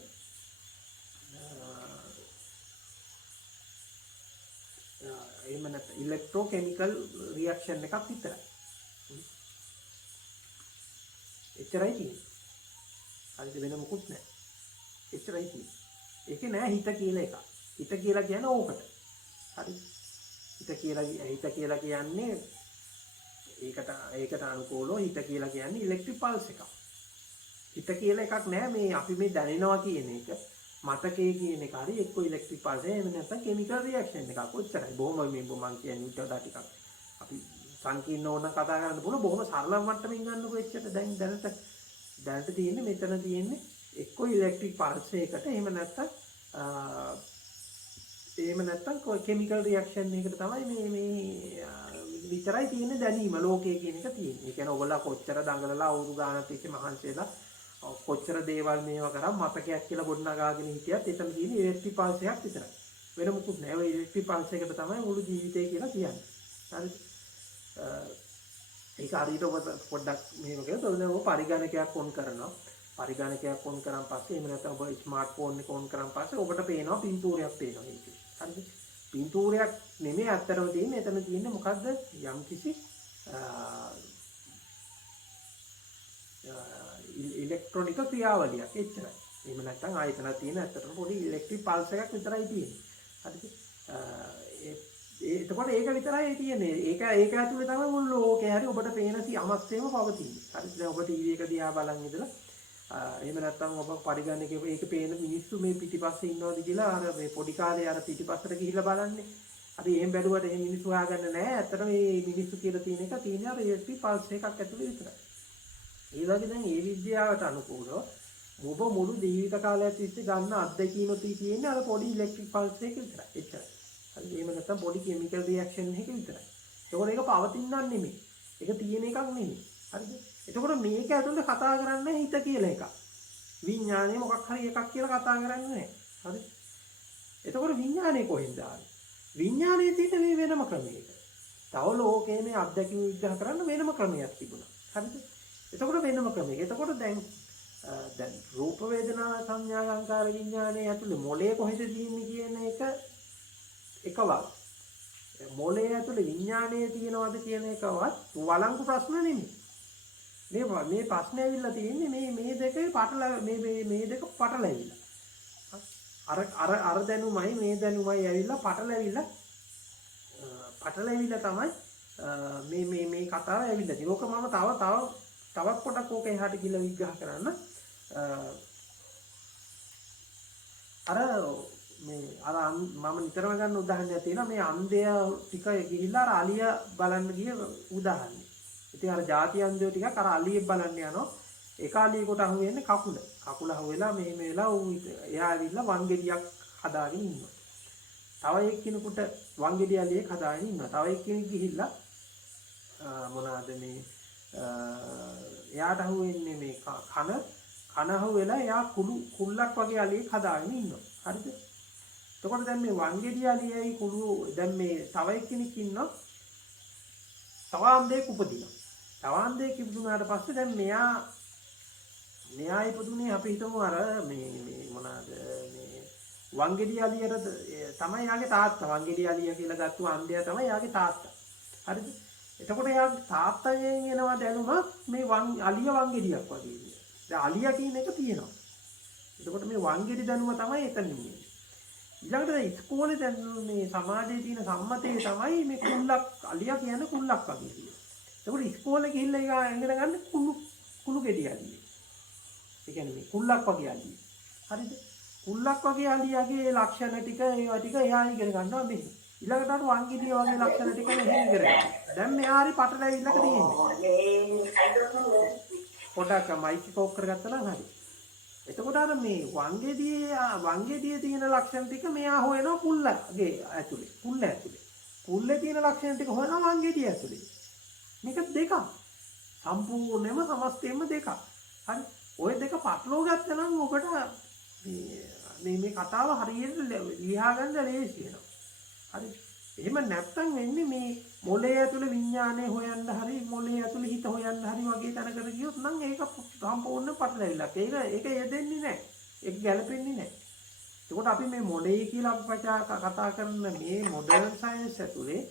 එහෙම නැත්නම් ඉලෙක්ට්‍රෝ කෙමිකල් රියැක්ෂන් එකක් විතරයි. එච්චරයි තියෙන්නේ. හරිද? වෙන මොකුත් නැහැ. එච්චරයි තියෙන්නේ. ඒකේ නෑ හිත කියලා එකක්. හිත කියලා කියන්නේ ඕකට. හරි? හිත කියලා කියන්නේ ඒකට අනුකූලව හිත කියලා කියන්නේ ඉලෙක්ට්‍රික් පල්ස් එකක්. හිත කියලා එකක් නෑ මේ අපි මේ දැනෙනවා කියන එක. මතකයේ කියන එක හරි එක්ක ඉලෙක්ට්‍රික් පල්ස් එහෙම නැත්නම් කෙමිකල් රියැක්ෂන් එකක්. ඔච්චරයි. බොහොම මේ මම කියන්නේ ඊට වඩා ටිකක් අපි සංකීර්ණ ඕන කතා කරන්න පුළුවන්. බොහොම සරල මට්ටමින් ගන්නකො එච්චර දැන් දැනට තියෙන්නේ මෙතන තියෙන්නේ එක්ක ඉලෙක්ට්‍රික් පල්ස් එකකට එහෙම නැත්නම් කෙමිකල් රියැක්ෂන් එකකට තමයි මේ විතරයි තියෙන්නේ දැනීම ලෝකයේ කියන එක තියෙන්නේ. ඒ කියන්නේ ඔයගොල්ලෝ කොච්චර දඟලලා අවුරුදු ගානක් තිස්සේ මහන්සි වෙලා කොච්චර දේවල් මේවා කරා මතකයක් කියලා ගොඩනගාගෙන හිටියත් එතන තියෙන ඉලෙක්ට්‍රික් පල්ස් එකක් විතරයි. වෙන මොකුත් නැහැ. ඔය ඉලෙක්ට්‍රික් පල්ස් එකට තමයි මුළු ජීවිතය කියලා කියන්නේ. හරිද? ඒක හරියට ඔබ පොඩ්ඩක් මෙහෙම කරලා ඔබ පරිගණකයක් ඔන් කරනවා. පරිගණකයක් ඔන් කරාන් පස්සේ එහෙම නැත්නම් ඔබ ස්මාර්ට්ෆෝන් එක ඔන් කරාන් පස්සේ ඔබට පේනවා පින්තූරයක් පේනවා මේකේ. හරිද? පින්තූරයක් නෙමෙයි අත්‍තරම තියෙන්නේ. එතන තියෙන්නේ මොකද්ද? යම්කිසි ඉලෙක්ට්‍රොනික ක්‍රියාවලියක්. එච්චරයි. එහෙම නැත්නම් ආයතන තියෙන ඇත්තටම පොඩි ඉලෙක්ට්‍රික් පල්ස් එකක් විතරයි තියෙන්නේ. හරිද? එතකොට ඒක විතරයි තියෙන්නේ. ඒක ඇතුලේ තමයි මුළු ලෝකේ හරි ඔබට පේන යමස්සේම පවතින්නේ. හරිද? දැන් ඔබ ටීවී එක දිහා බලන් ඉඳලා එහෙම නැත්නම් ඔබ පරිගණකයේ ඒක පේන මිනිස්සු මේ පිටිපස්සේ ඉන්නවද කියලා අර මේ පොඩි කාලේ අර පිටිපස්සට ගිහිල්ලා බලන්නේ. අපි එහෙම බැලුවට එහෙම මිනිස්සු හොයාගන්න නැහැ. ඇත්තටම මේ මිනිස්සු කියලා තියෙන එක තියෙන්නේ අර ඉලෙක්ට්‍රික් පල්ස් එකක් ඇතුලේ විතරයි. ඒ වගේ දැන් මේ විද්‍යාවට අනුකූලව ඔබ මුළු ජීවිත කාලයක් තිස්සේ ගන්න අත්දැකීම තියෙන්නේ අර පොඩි ඉලෙක්ට්‍රික් පල්ස් එක විතරයි. එච්චරයි. හරි එහෙම නැත්නම් පොඩි කෙමිකල් රියැක්ෂන් එකක් විතරයි. ඒකෝර ඒක පවතින්නක් නෙමෙයි. ඒක තියෙන එකක් නෙමෙයි. හරිද? එතකොට මේක ඇතුළේ කතා කරන්නේ හිත කියලා එකක්. විඥානය මොකක් හරි එකක් කියලා කතා කරන්නේ නැහැ. හරි? එතකොට විඥානය කොහෙන්ද ආවේ? විඥානයේ තියෙන මේ වෙනම ක්‍රමයක. තව ලෝකයේ මේ අත්දැකීම් විග්‍රහ කරන්න වෙනම ක්‍රමයක් තිබුණා. හරිද? එතකොට වෙනම ක්‍රමයක. එතකොට දැන් රූප වේදනා සංඥා සංකාර විඥානයේ ඇතුළේ මොලේ කොහෙද තියෙන්නේ කියන එක එකවත්. මොලේ ඇතුළේ විඥානයේ තියෙනවද කියන එකවත් වළංගු ප්‍රශ්න නෙමෙයි. මේ ප්‍රශ්නේ ඇවිල්ලා තියෙන්නේ මේ දෙකේ මේ දෙක පටලැවිලා. අර දැනුමයි මේ දැනුමයි ඇවිල්ලා පටලැවිලා තමයි මේ කතාව ඇවිල්ලා තියෙන්නේ. ඕක මම තවත් පොඩක් ඕක එහාට ගිහලා විග්‍රහ කරන්න. මම නිතරම ගන්න උදාහරණයක් තියෙනවා මේ අන්ධය ටික ගිහිල්ලා අර අලිය බලන්න ගිය උදාහරණය. ඉතින් අර ಜಾති අන්ධයෝ ටිකක් අර අලියෙක් බලන්න යනවා. එක අලියෙකුට අහු වෙන්නේ කකුල. කකුල අහු වෙලා මෙහෙම වෙලා එයා ඇවිල්ලා වංගෙඩියක් හදාගෙන ඉන්නවා. තව එක්කෙනෙකුට වංගෙඩිය අලියෙක් හදාගෙන ඉන්නවා. තව එක්කෙනෙක් ගිහිල්ලා මොනවාද මේ එයාට අහු වෙන්නේ මේ කන අහු වෙලා එයා කුල්ලක් වගේ අලියෙක් හදාගෙන ඉන්නවා. හරිද? එතකොට දැන් මේ වංගෙඩිය අලියයි කුළු දැන් මේ තව එක්කෙනෙක් ඉන්නවා. තව අන්ධයෙක් උපදිනවා. තව අන්ධයෙක් ඉපදුනාට පස්සේ දැන් මෙයා ඉපදුනේ අපි හිතමු අර මේ මොනවාද මේ වංගෙඩිය අලියට තමයි යාගේ තාත්තා. වංගෙඩිය අලිය කියලා ගත්තු අන්ධයා තමයි යාගේ තාත්තා. හරිද? එතකොට යාගේ තාත්තගෙන් එනවා දැනුමක් මේ අලිය වංගෙඩියක් වගේ. දැන් අලිය කියන එක තියෙනවා. එතකොට මේ වංගෙඩි දැනුම තමයි එතනින් ඉන්නේ. ඊළඟට දැන් ඉස්කෝලේ දැන් මේ සමාජයේ තියෙන සම්මතය තමයි මේ කුල්ලක් අලියා කියන්නේ කුල්ලක් වගේ කියලා. ඒකට ඉස්කෝලේ ගිහිල්ලා ඒක ඉගෙන ගන්න කුළු ගෙඩි අලියෙ. ඒ කියන්නේ මේ කුල්ලක් වගේ අලියෙ. හරිද? කුල්ලක් වගේ අලියාගේ ලක්ෂණ ටික ඒවා ටික එයා ඉගෙන ගන්නවා මෙහි. ඊළඟට අර වංගෙඩිය වගේ ලක්ෂණ ටික මෙහි ඉගෙන ගන්නවා. දැන් මෙහා හරි පටලැවිල්ලක තියෙන්නේ. පොඩක් මයික් එක ඔක් කරගත්තා නම් හරි. එතකොට අර මේ වංගෙඩියේ තියෙන ලක්ෂණ ටික මෙයා හොයනවා කුල්ලගේ ඇතුලේ. කුල්ල ඇතුලේ. කුල්ලේ තියෙන ලක්ෂණ ටික හොයනවා වංගෙඩිය ඇතුලේ. මේක දෙකක්. සම්පූර්ණයෙන්ම සමස්තයෙන්ම දෙකක්. හරි. ওই දෙක පටලවා ගත්තා නම් ඔබට මේ කතාව හරියට ලියා ගන්න ලේසි වෙනවා. හරි. එහෙම නැත්තම් වෙන්නේ මේ මොලේ ඇතුලේ විඥානය හොයන්න හරි මොලේ ඇතුලේ හිත හොයන්න හරි වගේ තැනකට ගියොත් නම් ඒක සම්පූර්ණ පටලැවිල්ලක්. ඒක යෙදෙන්නේ නැහැ. ඒක ගැලපෙන්නේ නැහැ. ඒකට අපි මේ මොලේ කියලා කතා කරන මේ මොඩර්න් සයන්ස් ඇතුලේ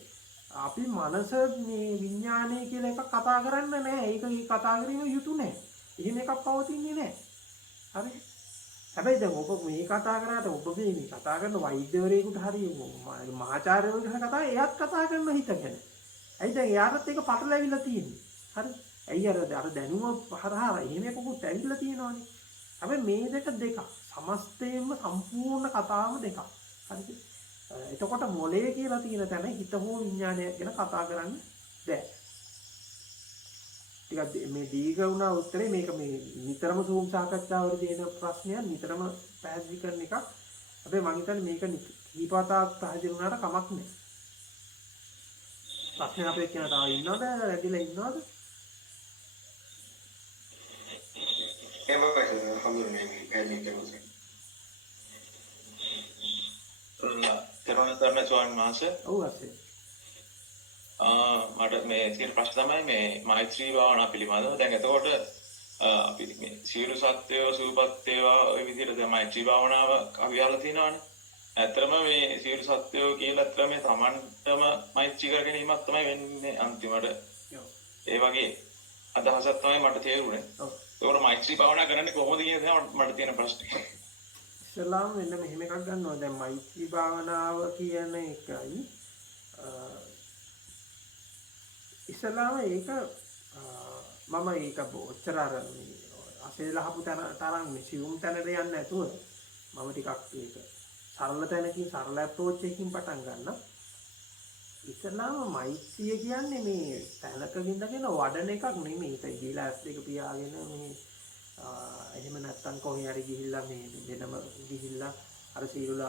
අපි මනස මේ විඥානය කියලා එකක් කතා කරන්න නැහැ. ඒක කතා කිරීම යුතු නැහැ. එහෙම එකක් පවතින්නේ නැහැ. හරි. හැබැයි දැන් ඔබ මේ කතා කරාට ඔබ මේ කතා කරන වෛද්‍යවරයෙකුට හරි මහාචාර්යවරුන්ට කතා එයාත් කතා කරන හිත ගැන. ඇයි දැන් එයාටත් ඒක පටලැවිලා තියෙන්නේ. හරි. ඇයි අර දැනුම හරහා එහෙම එකකුත් ඇවිල්ලා තියෙනවානේ. හැබැයි මේ දෙක සමස්තයෙන්ම සම්පූර්ණ කතාව දෙකක්. හරිද? එතකොට මොලේ කියලා තියෙන තැන හිත හෝ විඥානය ගැන කතා කරන්න බෑ. ටිකක් මේ දීර්ඝ වුණා උත්තරේ මේක මේ නිතරම සූම් සාකච්ඡාවලදී එන ප්‍රශ්නයක් නිතරම පැහැදිලි කරන එකක්. හැබැයි මම හිතන්නේ මේක කීපවතාවක් පැහැදිලි වුණාට කමක් නැහැ. ප්‍රශ්න අපේ කියන තාම ඉන්නවද? රැඳිලා ඉන්නවද? එහෙම නැහැ හඳුනන්නේ පැහැදිලි කරනවා. තරුණ ස්වාමීන් වහන්සේ ඔව් අසේ. මට මේ තියෙන ප්‍රශ්න තමයි මේ මෛත්‍රී භාවනා පිළිබඳව. දැන් එතකොට අපි මේ සියලු සත්වයෝ සූපත් වේවා ওই විදිහට දැන් මෛත්‍රී භාවනාව අපි අහලා තියෙනවානේ. ඇත්තටම මේ සියලු සත්වයෝ කියලා ඇත්තටම මේ Tamanටම මෛත්‍රී කර ගැනීමක් තමයි වෙන්නේ අන්තිමට. ඒ වගේ අදහසක් තමයි මට තේරුනේ. ඒකට මෛත්‍රී භාවනා කරන්නේ කොහොමද කියන එක මට තියෙන ප්‍රශ්නේ. ඉස්ලාම් වෙන මෙහෙම එකක් ගන්නවා. දැන් මෛත්‍රී භාවනාව කියන එකයි ඉස්ලාම ඒක මම ඒක ඔච්චර අර අසේලහපු තරම් සියුම් තැනට යන්නේ නැතුව මම ටිකක් ඒක සරල තැනකින් සරල අප්‍රෝච් එකකින් පටන් ගන්න. ඉස්ලාම මෛත්‍රිය කියන්නේ මේ තැනක විඳගෙන වඩන එකක් නෙමෙයි. ඒක ගිහිලා ඇස් දෙක පියාගෙන මේ එහෙම නැත්තම් කොහේ හරි ගිහිල්ලා මේ වෙනම ගිහිල්ලා අර සීල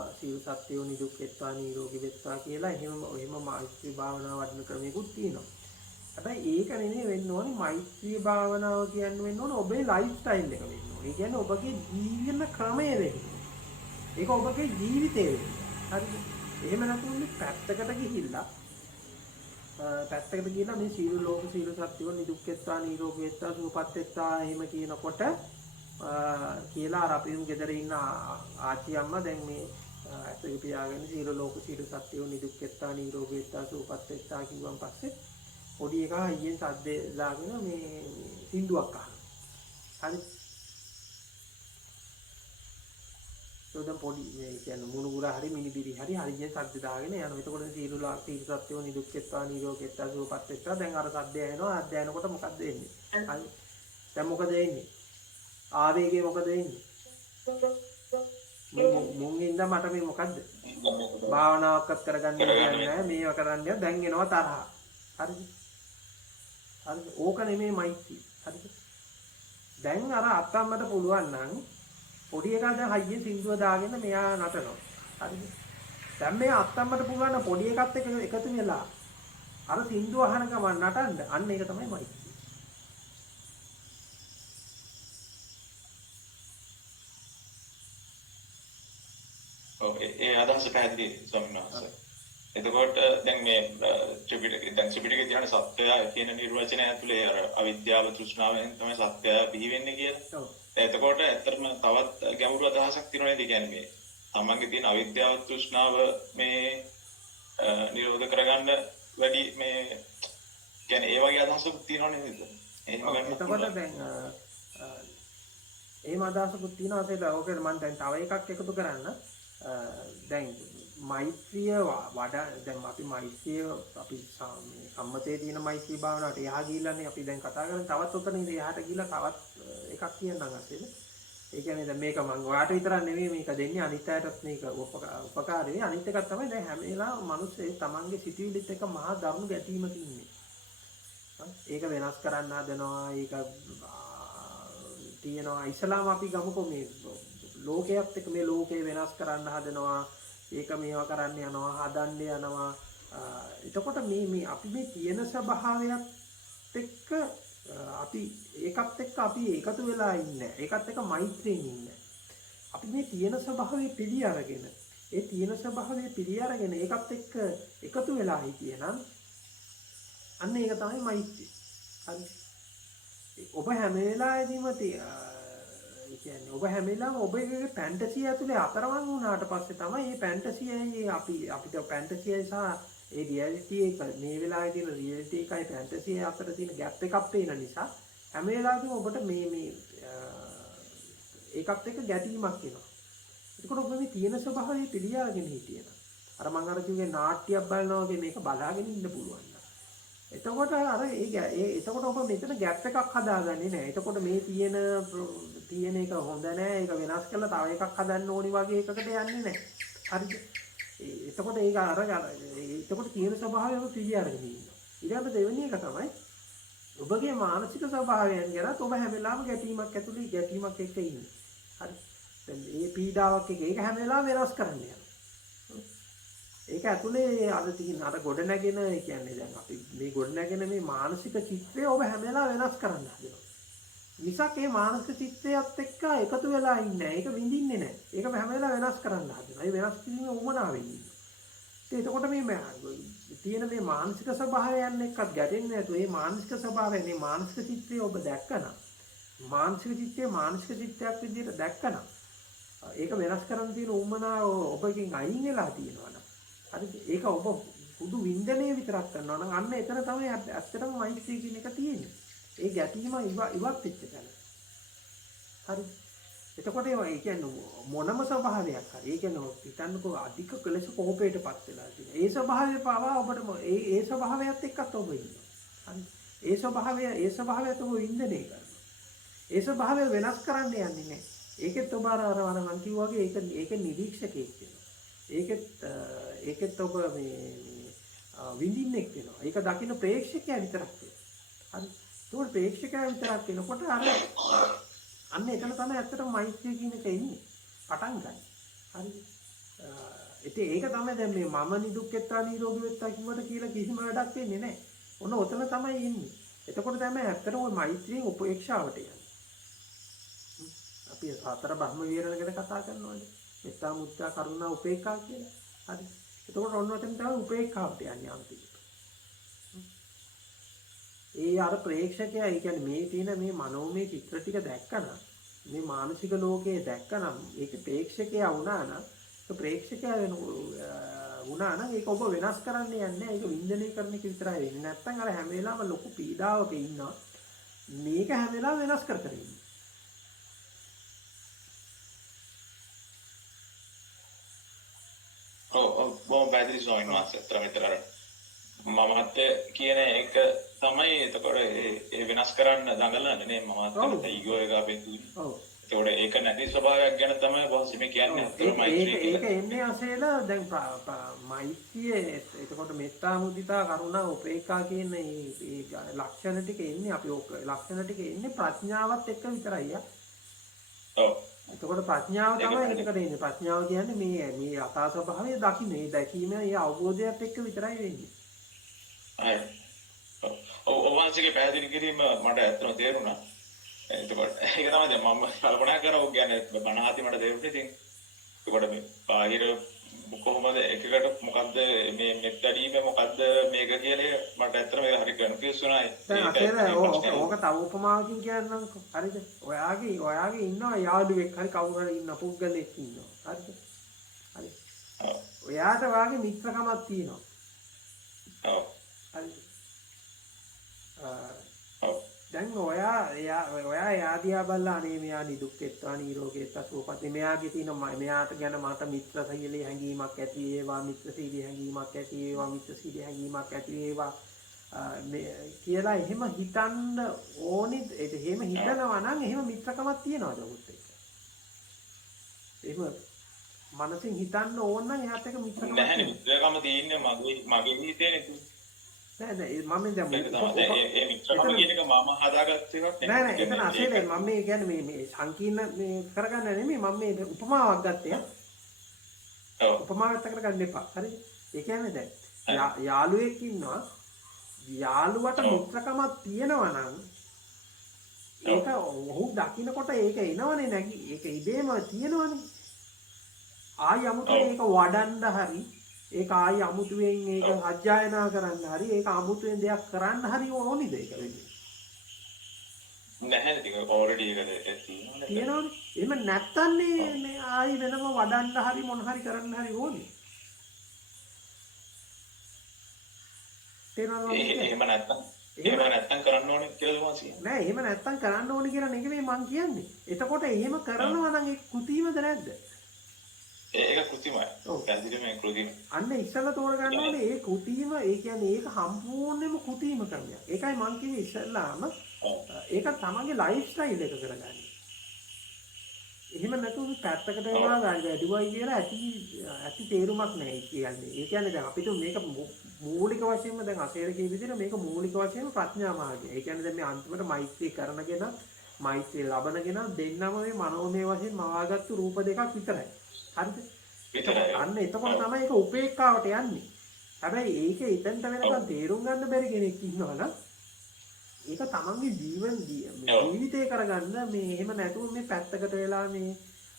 සත්‍යෝ නිදුක් වෙත්වා නිරෝගී වෙත්වා කියලා එහෙම මෛත්‍රී භාවනාව වඩන ක්‍රමයකුත් තියෙනවා. හැබැයි ඒක නෙමෙයි වෙන්න ඕනේ. මෛත්‍රී භාවනාව කියන්නේ වෙන්න ඕනේ ඔබේ ලයිෆ් ස්ටයිල් එක වෙන්න ඕනේ. ඒ කියන්නේ ඔබගේ ජීවන ක්‍රමය වෙන්න. ඒක ඔබගේ ජීවිතය වෙන්න. හරිද? එහෙම නැතුව පැත්තකට ගිහිල්ලා මේ සීල ලෝක සීල සත්‍යෝ නිදුක් වෙත්වා නිරෝගී වෙත්වා සුවපත් වෙත්වා එහෙම කියනකොට කියලා අර අපින් ගෙදර ඉන්න ආච්චි අම්මා දැන් මේ ඇත්තට පියාගෙන සීල ලෝක සීල සත්‍යෝ නිදුක් වෙත්වා නිරෝගී වෙත්වා සුවපත් වෙත්වා කිව්වන් පස්සේ පොඩි එකා අයියෙන් සද්දේ දාගෙන මේ සින්දුවක් අහනවා. හරි. ඒකෙන් පොඩි මේ කියන්නේ මුණුගුරා හරි මිනිබිරි හරි හරියෙන් සද්ද දාගෙන යනවා. එතකොට සීලුලා සීල සත්‍යෝ නිදුක් වෙත්වා නිරෝගී වෙත්වා සුවපත් වෙත්වා දැන් අර සද්දය එනවා. අද්ද යනකොට මොකද්ද වෙන්නේ? හරි. දැන් මොකද වෙන්නේ? ආවේගේ මොකද වෙන්නේ? මුන් ඉඳන් මට මේ මොකද්ද? භාවනාවක්වත් කරගන්න නැහැ. මේව කරන්නේ දැන් එනවා තරහ. හරිද? හරිද? ඕක නෙමෙයි මෛත්‍රී. හරිද? දැන් අර අත්තම්මට පුළුවන් නම් පොඩි එකා දැන් හයියෙන් සින්දුව දාගෙන මෙයා නටනවා. හරිද? දැන් මේ අත්තම්මට පුළුවන් නම් පොඩි එකත් එක්ක එකතු වෙලා අර සින්දුව අහන ගමන් නටන්න. අන්න ඒක තමයි මෛත්‍රී. ඒ අදහස පැහැදිලි ස්වාමීන් වහන්සේ. එතකොට දැන් මේ ත්‍රිපිටකයේ තියෙන සත්‍යය කියන නිර්වචනය ඇතුලේ අර අවිද්‍යාව තෘෂ්ණාවෙන් තමයි සත්‍යය බිහි වෙන්නේ කියලා. එතකොට ඇත්තටම තවත් ගැඹුරු අදහසක් තියෙනවා නේද? කියන්නේ මේ තමන්ගේ තියෙන අවිද්‍යාව තෘෂ්ණාව මේ නිරෝධ කරගන්න වැඩි මේ කියන්නේ ඒ වගේ අදහසක් තියෙනවා නේද? එහෙම ගන්න. එතකොට දැන් එහෙම අදහසකුත් තියෙනවා. ඒකද ඕකේ මම දැන් තව එකක් එකතු කරන්න. දැන් මෛත්‍රිය වඩා දැන් අපි මෛත්‍රිය අපි සම්මතයේ තියෙන මෛත්‍රී භාවනාවට එහා ගිහිල්ලානේ අපි දැන් කතා කරන්නේ. තවත් උතනින් එහාට ගිහිල්ලා තවත් එකක් කියන්නම් අතේද. ඒ කියන්නේ දැන් මේක මම ඔයාට විතරක් නෙමෙයි මේක දෙන්නේ අනිත් අයටත් මේක උපකාරී. අනිත් එකක් තමයි දැන් හැම වෙලාවෙම මිනිස්සේ තමන්ගේ සිතුවිලිත් එක්ක මහා දරුණු ගැටීමක ඉන්නේ. ඒක වෙනස් කරන්න හදනවා. ඒක තියෙනවා ඉස්ලාම අපි ගමුකෝ මේ ලෝකයේත් එක්ක මේ ලෝකේ වෙනස් කරන්න හදනවා. ඒක මේවා කරන්න යනවා, හදන්න යනවා. එතකොට මේ අපි මේ තියෙන ස්වභාවයත් එක්ක අපි ඒකත් එක්ක අපි එකතු වෙලා ඉන්නේ. ඒකත් එක්ක මෛත්‍රියෙන් ඉන්නේ. අපි මේ තියෙන ස්වභාවය පිළි අරගෙන, ඒ තියෙන ස්වභාවය පිළි අරගෙන ඒකත් එක්ක එකතු වෙලා හිටියනම් අන්න ඒක තමයි මෛත්‍රිය. හරි. ඔබ හැම වෙලාවෙදීම කියන්නේ ඔබ හැම වෙලාවෙම ඔබගේ ෆැන්ටසි ඇතුලේ අතරමං වුණාට පස්සේ තමයි මේ ෆැන්ටසියයි අපිට ෆැන්ටසියයි සහ ඒ රියැලිටි එක මේ වෙලාවේ තියෙන රියැලිටි එකයි ෆැන්ටසියයි අතර තියෙන ગેප් එකක් පේන නිසා හැම වෙලාවෙම ඔබට මේ ඒකත් එක්ක ගැටීමක් එනවා. ඒකට ඔබ මේ තියෙන ස්වභාවය පිළියාගෙන හිටියනම් අර මම අර කිව්වේ නාට්‍යයක් බලනවා වගේ මේක බලාගෙන ඉන්න පුළුවන්. එතකොට අර එතකොට ඔබ මෙතන ગેප් එකක් හදාගන්නේ නැහැ. එතකොට මේ තියෙන එක හොඳ නැහැ. ඒක වෙනස් කරලා තව එකක් හදන්න ඕනි වගේ එකකට යන්නේ නැහැ. හරිද? එතකොට ඒක එතකොට තියෙන ස්වභාවයම පිළි අරගෙන ඉන්නවා. ඊළඟ දෙවෙනි එක තමයි ඔබගේ මානසික ස්වභාවයන් ගැන ඔබ හැම වෙලාවෙම ගැටීමක් ඇතුලේ ගැටීමක් එක්ක ඉන්නේ. හරි. දැන් මේ පීඩාවක් එක ඒක හැම වෙලාවෙම වෙනස් කරන්න යනවා. ඒක ඇතුලේ අර තියෙන අර ගොඩ නැගෙන ඒ කියන්නේ දැන් අපි මේ ගොඩ නැගෙන මේ මානසික චිත්තය ඔබ හැම වෙලාවෙම වෙනස් කරන්න හදනවා. මිසක් ඒ මානසික චිත්තයත් එක්ක එකතු වෙලා ඉන්නේ නැහැ. ඒක විඳින්නේ නැහැ. ඒක හැම වෙලාවෙම වෙනස් කරන්න හදනවා. ඒ වෙනස් කිරීමේ උමනාවෙන් ඉන්නවා. එතකොට මේ තියෙන මේ මානසික ස්වභාවයන් එක්කත් ගැටෙන්නේ නැතුව මේ මානසික ස්වභාවය මේ මානසික චිත්තය ඔබ දැක්කනම් මානසික චිත්තය මානසික චිත්තයක් විදිහට දැක්කනම් ඒක වෙනස් කරන්න තියෙන උමනාව ඔබකින් අයින් වෙලා තියෙනවා. හරිද? ඒක ඔබ පුදු වින්දනයේ විතරක් කරනවා නම් අන්න එතන තමයි ඇත්තටම මෛත්‍රිය කියන එක තියෙන්නේ. ඒ ගැටීම ඉවත් වෙච්ච තැන. හරි. එතකොට ඒ කියන්නේ මොනම ස්වභාවයක් හරි. ඒ කියන්නේ හිතන්නකෝ අධික කලස කෝපයටපත් වෙලා තියෙනවා. ඒ ස්වභාවය පාවා ඔබට ඒ ස්වභාවයත් එක්කත් ඔබ ඉන්නවා. හරි. ඒ ස්වභාවයත් ඔබ වින්දනය කරනවා. ඒ ස්වභාවය වෙනස් කරන්න යන්නේ නැහැ. ඒකෙත් ඔබ අර මම කිව්වා වගේ ඒක නිරීක්ෂකෙක් වෙනවා. ඒකෙත් ඔබ මේ විඳින්නෙක් වෙනවා. ඒක දකින්න ප්‍රේක්ෂකයා විතරක් වෙනවා. හරි. ඒකෝට ප්‍රේක්ෂකයා විතරක් වෙනකොට අන්න එතන තමයි ඇත්තටම මෛත්‍රිය කියන එක එන්නේ. පටන් ගන්න. හරි. ඒක තමයි දැන් මේ මම නිදුක්කෙත්තා නිරෝගී වෙත්තා කිව්වට කියලා කිසිම වැඩක් වෙන්නේ නැහැ. ඔන්න ඔතන තමයි එන්නේ. එතකොට තමයි ඇත්තටම ওই මෛත්‍රියෙන් උපේක්ෂාවට යන්නේ. අපි සතර බ්‍රහ්ම විහරණ ගැන කතා කරනවානේ. මෙත්තා මුත්තා කරුණා උපේක්ඛා කියලා. හරි. එතකොට ඔන්න ඔතන තමයි උපේක්ඛාවට යන්නේ අන්තිමට. ඒ අර ප්‍රේක්ෂකයා ඒ කියන්නේ මේ තියෙන මේ මනෝමය චිත්‍ර ටික දැක්කනම් මේ මානසික ලෝකයේ දැක්කනම් ඒක ප්‍රේක්ෂකයා වුණා නම් ඒ ප්‍රේක්ෂකයා වුණා නම් ඒක ඔබ වෙනස් කරන්න යන්නේ ඒක වින්දනය කරන එක විතරයි වෙන්නේ. නැත්තම් අර හැම වෙලාවෙම ලොකු පීඩාවක ඉන්නවා. මේක හැම වෙලාවෙම වෙනස් කර කර ඉන්නවා. බොහොම පැහැදිලි ස්වාමීන් වහන්සේ අතර මෙතන මමත් කියන එක තමයි එතකොට ඒ වෙනස් කරන්න දඟලන්නේ නේ මමත් ඊගෝ එක අපේ තුනේ. ඔව්. ඒක නැති ස්වභාවයක් ගැන තමයි බොහොම මේ කියන්නේ අතර මෛත්‍රිය. ඒක එන්නේ අසේලා දැන් මෛත්‍රිය එතකොට මෙත්තා මුදිතා කරුණා උපේක්ඛා කියන මේ ලක්ෂණ ටික එන්නේ අපි ඔක ලක්ෂණ ටික එන්නේ ප්‍රඥාවත් එක්ක විතරයි ආ. ඔව්. එතකොට ප්‍රඥාව තමයි ඒකට එන්නේ. ප්‍රඥාව කියන්නේ මේ යථා ස්වභාවය දකින්න. මේ දැකීම ඒ අවබෝධයත් එක්ක විතරයි වෙන්නේ. හරි. ඔවන්සේගේ පැහැදිලි කිරීම මට ඇත්තටම තේරුණා. එතකොට ඒක තමයි දැන් මම කල්පනා කරනවා ඔය කියන්නේ බණහති මට තේරුනේ ඉතින්. ඒකට මේ බාහිර කොහොමද එකකට මොකද්ද මේ මෙත්තඩීම මොකද්ද මේක කියලා මට ඇත්තටම ඒක හරි කන්ෆියුස් වුණා. ඕක තව උපමාවකින් කියන්නම්කෝ. හරිද? ඔයාගේ ඉන්නවා යාළුවෙක් හරි කවුරු හරි ඉන්න පුද්ගලෙක් ඉන්නවා. හරිද? හරි. ඔයාට වාගේ මිත්‍රකමක් තියෙනවා. ඔව්. හරිද? දැන් දැන් ඔයා යාදියා බලලා අනේ මෙයා නිදුක්කෙත්වා නිරෝගීත්වා සුවපත් මෙයාගේ තියෙන මෙයාට ගැන මට මිත්‍රශීලී හැඟීමක් ඇති වේවා මිත්‍රශීලී හැඟීමක් ඇති වේවා මිත්‍රශීලී හැඟීමක් ඇති වේවා කියලා එහෙම හිතන්න ඕනි එහෙම හිතනවා නම් එහෙම මිත්‍රකමක් තියනවාද ඔහුත් එක්ක එහෙම මනසින් හිතන්න ඕන නම් එයාට එක මිත්‍රකමක් නැහැ මිත්‍රකම තියෙන්නේ මගේ හිතේ නේ නෑ මම දැන් ඒ මිත්‍රකම කියන එක මම හදාගත්ත එකක් නෑ එතන අසේලේ මම මේ කියන්නේ මේ සංකීර්ණ මේ කරගන්න නෙමෙයි මම මේ උපමාවක් ගත්තේ ඔව් උපමාවක් කරගන්න එපා හරිද ඒ කියන්නේ දැන් යාළුවෙක් ඉන්නවා යාළුවට මිත්‍රකමක් තියෙනවා නම් ඒක ඔහු දකින්නකොට ඒක එනවනේ නැගි ඒක ඉබේම තියෙනවනේ ආයි අමුතුවෙන් ඒක වඩන්න හරි ඒක ආයි අමුතුවෙන් ඒක අධ්‍යයනා කරන්න හරි ඒක අමුතුවෙන් දෙයක් කරන්න හරි ඕනිද ඒක වෙන්නේ නැහැ නේද ඔල්රෙඩි ඒක තියෙනවනේ එහෙම නැත්තම් මේ ආයි වෙනම වඩන්න හරි මොන හරි කරන්න හරි ඕනේ එහෙම නැත්තම් කරන්න ඕනේ කියලා මම කියන්නේ නෑ එහෙම නැත්තම් කරන්න ඕනේ කියලා නෙමෙයි මං කියන්නේ එතකොට එහෙම කරනවා නම් ඒක කෘතිමද නැද්ද ඒක කෘතිමයි. පැහැදිලිවම ඒ කෘතිම. අන්න ඉස්සෙල්ලා තෝරගන්න ඕනේ ඒ කෘතිම ඒ කියන්නේ ඒක සම්පූර්ණයෙන්ම කෘතිම ක්‍රමයක්. ඒකයි මං කිව්වේ ඉස්සෙල්ලාම ඒක තමන්ගේ ලයිෆ් ස්ටයිල් එක කරගන්න. එහෙම නැතුව පැත්තකට වෙනවා වැඩිවයි කියලා ඇති තේරුමක් නැහැ කියන්නේ. ඒ කියන්නේ දැන් අපිට මේක මූලික වශයෙන්ම දැන් අසේර කිය විදිහට මේක මූලික වශයෙන්ම ප්‍රඥා මාර්ගය. ඒ කියන්නේ දැන් මේ අන්තිමට මෛත්‍රී කරනගෙන මෛත්‍රී ලබනගෙන දෙන්නම මේ මනෝමය වශයෙන් මවාගත්තු රූප දෙකක් විතරයි. හරිද? අන්න එතකොට තමයි ඒක උපේක්ඛාවට යන්නේ. හැබැයි ඒක එතනට වෙනකන් තේරුම් ගන්න බැරි කෙනෙක් ඉන්නවනම් ඒක තමන්ගේ ජීවිතේ කරගන්න මේ එහෙම නැතුව මේ පැත්තකට වෙලා මේ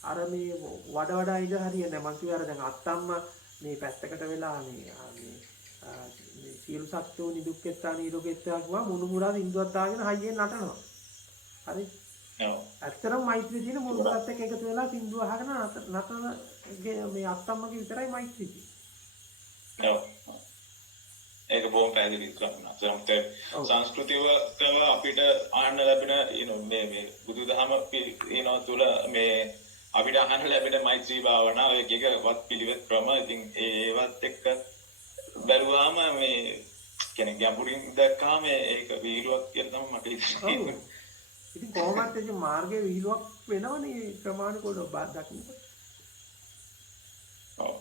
අර මේ වඩා ඉඳ හරියන්නේ මං කියවර දැන් අත්තම්මා මේ පැත්තකට වෙලා මේ සියලු සත්ත්වෝ නිදුක්කෙත්තා නිරෝගීත්වා ගුවා මුණුමුරා ඉන්දුවක් දාගෙන හයියෙන් නටනවා. හරි? ඇත්තටම මෛත්‍රී තියෙන මුණුමුරාත් එක්ක එකතු වෙලා සින්දුව අහගෙන නටන මේ අත්තම්මගේ විතරයි මෛත්‍රී තියෙන්නේ. ඒක බොහොම පැහැදිලි කරනවා. සංස්කෘතිව අපිට ආන්න ලැබෙන මේ බුදුදහම තුළ මේ අපිට අහන්න ලැබෙන මෛත්‍රී භාවනාව එකවත් පිළිවෙත් ක්‍රම ඉතින් ඒවත් එක්ක බැලුවාම මේ කියන්නේ ගැඹුරින් දැක්කාම ඒක වීරුවක් කියලා තමයි මට හිතෙන්නේ. ඉතින් කොහොමද මේ මාර්ගයේ වීරුවක් වෙනවනේ ප්‍රමාණිකව දකින්න. ඔව්.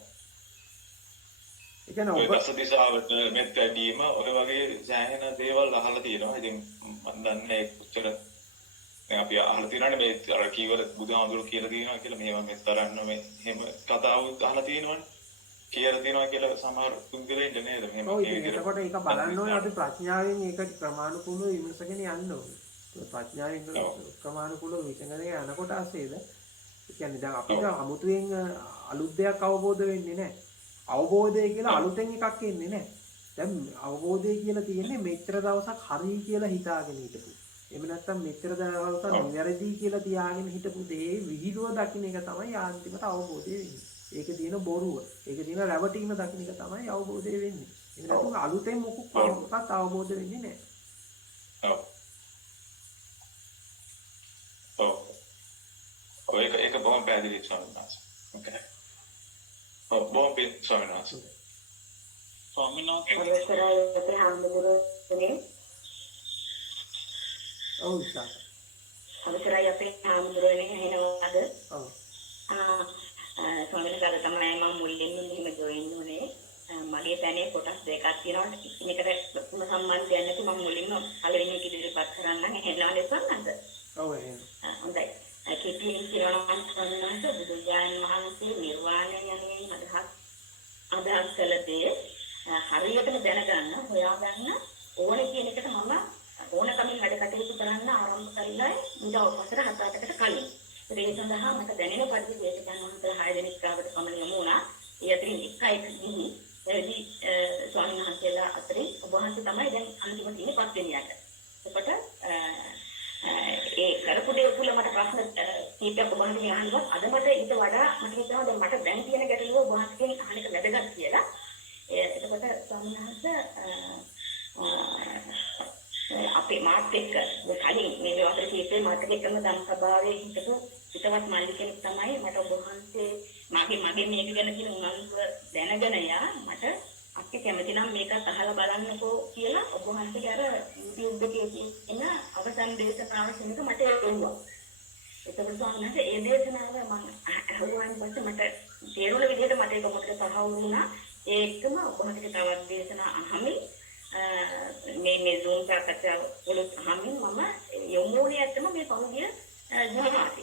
ඒ කියන්නේ ඔබ දසදිසාවට මෙත් වැඩිම ඔය වගේ සෑහෙන දේවල් අහලා තියෙනවා. ඉතින් මම දන්නේ කොච්චර දැන් අපි අහලා තියෙනවානේ මේ අර කීවර බුදුහාමුදුරු කියලා තියෙනවා කියලා මේවා මෙත් කරන්න මේ එහෙම කතාව අහලා තියෙනවානේ. කියලා තියෙනවා කියලා සමහර පුද්ගලයන්ට නේද මෙහෙම ඔව් එතකොට ඒක බලන්න ඕනේ අපි ප්‍රඥාවෙන් ඒක ප්‍රමාණිකව විමසගෙන යන්න ඕනේ. ප්‍රඥාවෙන් ප්‍රමාණිකව විසඳගෙන යනකොට ASCIIද ඒ කියන්නේ දැන් අපිට අමුතුවෙන් අලුත් දෙයක් අවබෝධ වෙන්නේ නැහැ. අවබෝධය කියලා අලුතෙන් එකක් එන්නේ නැහැ. දැන් අවබෝධය කියලා තියෙන්නේ මෙච්චර දවසක් හරි කියලා හිතාගෙන හිටපු. එහෙම නැත්නම් මෙච්චර දවසක් නිවැරදි කියලා තියාගෙන හිටපු දේ විහිළුව දකින්න එක තමයි ආන්තිමට අවබෝධය වෙන්නේ. ඒකේ තියෙන බොරුව, ඒකේ තියෙන රැවටීම දකින්න එක තමයි අවබෝධය වෙන්නේ. එහෙම නැත්නම් අලුතෙන් මොකක්වත් අවබෝධ වෙන්නේ නැහැ. ඔව්. ඔව්. ඒක බොහොම පැහැදිලි ස්වාමීන් වහන්සේ. ඕකේ. බොහොම පිං ස්වාමීන් වහන්සේ. ස්වාමීන් වහන්සේ අවසරයි හාමුදුරුවනේ. ඔව් ඉතින්. අවසරයි අපේ හාමුදුරුවනේ එනවාද? ඔව්. ස්වාමීන් වහන්සේ තමයි මම මුලින්ම මෙහෙම ජොයින් වුණේ. මගේ තැනේ කොටස් දෙකක් තියෙනවා. මේකට සම්බන්ධයක් නැතුව මම මුලින්ම පළවෙනි එක ඉදිරිපත් කරන්නම්. එන්නවනේ ස්වාමීන්. ඔව් එහෙනම්. හොඳයි. කෙටියෙන් කියනවා නම් බුදුජානක මහන්සිය නිර්වාණය යනුවෙන් අදහස් කළ දේ හරියටම දැනගන්න හොයාගන්න ඕනේ කියන එකට මම ඕනකමින් වැඩ කටයුතු කරන්න ආරම්භ කළා ඊට වසර 7-8කට කලින්. ඒ සඳහා මට දැනෙන පරිදි දේශකයන් වහන්සේ 6 දෙනෙක් කාවට පමණ යමු වුණා. ඒ අතරින් එකයි එදි ස්වාමීන් වහන්සේලා අතරින් ඔබ වහන්සේ තමයි දැන් අන්තිම තියෙන 5 දෙනියට. එතකොට ඒ කරපු දේ තුළ මට ප්‍රශ්න කීපයක් ඔබ වහන්සේ අහනවා. අද මට ඊට වඩා මට හිතෙනවා දැන් මට දැන් තියෙන ගැටලුව ඔබ වහන්සේගෙන් අහන එක වැදගත් කියලා. එතකොට ස්වාමීන් වහන්සේ අපේ මාත් එක්ක කලින් මේ වසර කීපේ මාත් එක්කම ධම්ම සභාවේ හිටපු පිටවත් මල්ලි කෙනෙක් තමයි මට ඔබ වහන්සේ මගේ මේක ගැන කියන උනන්දුව දැනගෙන යා මට අපි කැමති නම් මේක අහලා බලන්නකෝ කියලා ඔබ වහන්සේගේ අර YouTube එකේ තියෙන අවසන් දේශනාව කෙනෙක් මට එවුවා. එතකොට ස්වාමීන් වහන්සේ ඒ දේශනාව මම අහුවාන් පස්සේ මට තේරුණ විදිහට මට ඒක මොකද තහවුරු වුණා. ඒකම ඔබ වහන්සේගේ තවත් දේශනා අහමින් මේ Zoom සාකච්ඡාව වලත් අහමින් මම යොමුනේ ඇත්තම මේ පෞද්ගලික ජනමාති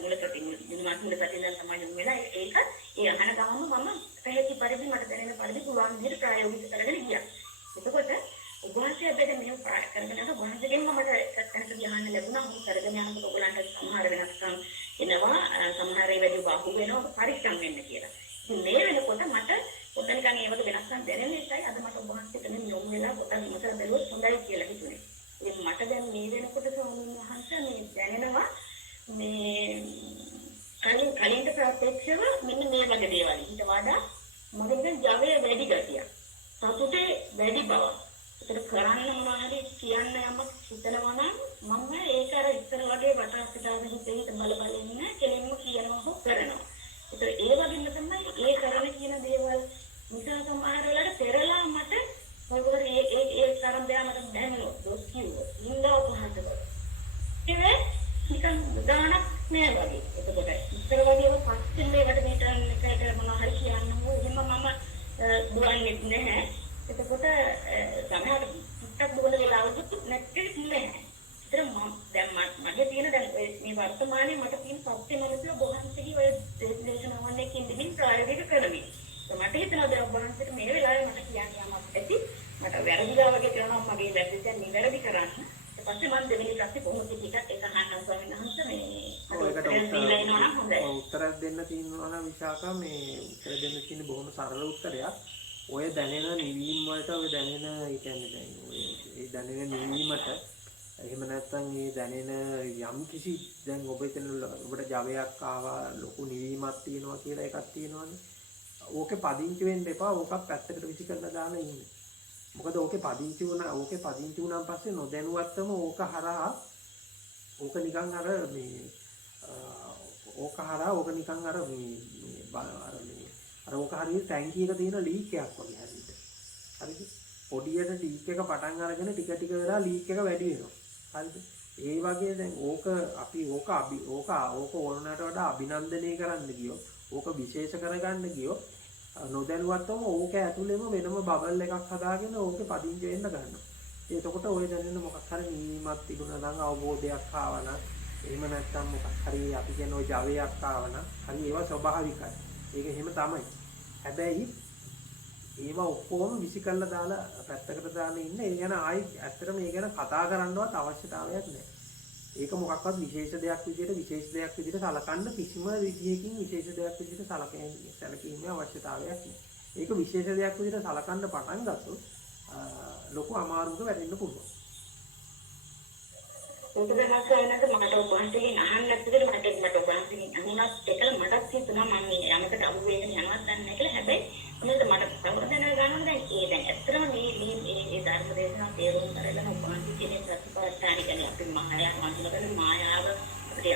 මුලපතින් තමයි යොමු වෙලා ඒක ඒ අහන ගමන් මම පැහැදිලි පරිදි මට දැනෙන පරිදි පුළුවන් විදිහට ප්‍රායෝගික කරගෙන ගියා. එතකොට උගන්සේ අපිට මේ කරගෙන යන වහන්සේගෙන් මට සත්‍යන්ත ධ්‍යාන ලැබුණා. මොකද කරගෙන යනකොට ඔයගලන්ට සමහර වෙනස්කම් එනවා, සමහර ඒවා බහුව වෙනවා, පරිස්සම් වෙන්න කියලා. ඉතින් මේ වෙනකොට මට පොඩ්ඩක් නිකන් ඒ වගේ වෙනස්කම් දැනෙන නිසායි අද මට වහන්සේට මේ යොමු වෙලා පොඩ්ඩක් විමසලා බැලුවොත් හොඳයි කියලා හිතුනේ. ඉතින් මට දැන් මේ වෙනකොට ස්වාමීන් වහන්සේ මේ දැනෙනවා මේ කලින්ට ප්‍රත්‍යක්ෂව මෙන්න මේ වගේ දේවල්. ඊට වඩා මගේ දැන් ජවය වැඩි ගතිය. සතුටේ වැඩි බව. ඒක කරන්න මොනවා හරි කියන්න යමක් හිතනවා නම් මම ඒක අර ඉස්සර වගේ වටාපිටාවෙන් හිතේ බල ඉන්න කෙලින්ම කියනවා හෝ කරනවා. ඒක ඒ වගේම තමයි ඒ කරන කියන දේවල් නිසා සමහර වෙලාවට පෙරලා මට මොකද ඒ තරම් දෙයක් මට දැනෙනවා. දොස් කිව්වා. ඉන්දා උපහාසකව. ඒක නිකන් දානක් නෑ වගේ. එතකොට ඉස්සර වගේම පස්සේ මේකට මේකට මොනවා හරි කියන්න ඕන. එහෙම මම දුවන්නේ නැහැ. එතකොට සමහර පුට්ටක් දුවන වෙලාවකට නැත්තේ නැහැ. ඒතර මම දැන් මගේ තියෙන දැන් මේ වර්තමානයේ මට තියෙන සත්‍ය මනසේ බොහන්සේගේ ඔය දේශනාවන් එකකින් දෙමින් ප්‍රායෝගික කරමි. මට හිතෙනවා දැන් බොහන්සේට මේ වෙලාවේ මට කියන්න යමක් ඇති. මට වැරදිලා වගේ කරනවා මගේ වැරදි නිවැරදි කරන්න. ඊට පස්සේ මම දෙවෙනි ප්‍රශ්නේ කොහොමද ටිකක් ඒක අහන්න ස්වාමීන් වහන්සේ මේ උත්තරයක් දෙන්න තියෙනවා නම් විශාකා මේ උත්තර දෙන්න තියෙන බොහොම සරල උත්තරයක්. ඔය දැනෙන නිවීම වලට ඔය දැනෙන ඒ කියන්නේ දැන් ඔය ඒ දැනෙන නිවීමට එහෙම නැත්නම් මේ දැනෙන යම් කිසි දැන් ඔබ හිතන ඔබට ජවයක් ආවා ලොකු නිවීමක් තියෙනවා කියලා එකක් තියෙනවනේ. ඕකේ පදිංචි වෙන්න එපා. ඕකක් පැත්තකට විසි කරලා දාලා ඉන්න. මොකද ඕකේ පදිංචි වුණාන් පස්සේ නොදැනුවත්වම ඕක හරහා ඕක නිකන් අර මේ ඕක හරහා ඕක නිකන් අර අර ඕක හරියට ටැංකිය එක තියෙන ලීක් එකක් වගේ හරියට. හරිද? පොඩියට ලීක් එක පටන් අරගෙන ටික ටික වෙලා ලීක් එක වැඩි වෙනවා. හරිද? ඒ වගේ දැන් ඕක අපි ඕක ඕනකට වඩා අභිනන්දනය කරන්න ගියොත් ඕක විශේෂ කරගන්න ගියොත් නොදැනුවත්වම ඕක ඇතුළේම වෙනම බබල් එකක් හදාගෙන ඕකේ පදිංචි වෙන්න ගන්නවා. එතකොට ඔය දැනෙන මොකක් හරි නිවීමක් තිබුණා නම් අවබෝධයක් ආවනම් එහෙම නැත්නම් මොකක් හරි අපි කියන ඔය ජවයක් ආවනම් හරි ඒවා ස්වභාවිකයි. ඒක එහෙම තමයි. හැබැයි ඒවා ඔක්කොම විසි කරලා දාලා පැත්තකට දාලා ඉන්න. ඒ ගැන ආයි ඇත්තටම ඒ ගැන කතා කරන්නවත් අවශ්‍යතාවයක් නැහැ. ඒක මොකක්වත් විශේෂ දෙයක් විදිහට සලකන්න කිසිම විදියකින් විශේෂ දෙයක් විදිහට සැලකීමේ අවශ්‍යතාවයක් නැහැ. ඒක විශේෂ දෙයක් විදිහට සලකන්න පටන් ගත්තොත් ලොකු අමාරුවක වැටෙන්න පුළුවන්. උදේට මට ඔබ වහන්සේගෙන් අහන්න ඇත්තට මට ඔබ වහන්සේගෙන් අහුණත් එකල මටත් හිතුණා මම යමකට අහු වෙගෙන යනවත් නැහැ කියලා. හැබැයි මොකද මට සම්බන්ධන ගන්න දැන් ඇත්තටම මේ ධර්ම දේශනාව තේරුම් කරගෙන ඔබ වහන්සේ කියන ප්‍රතිපත්තානි කියන්නේ අපි මායාව මායාව අපිට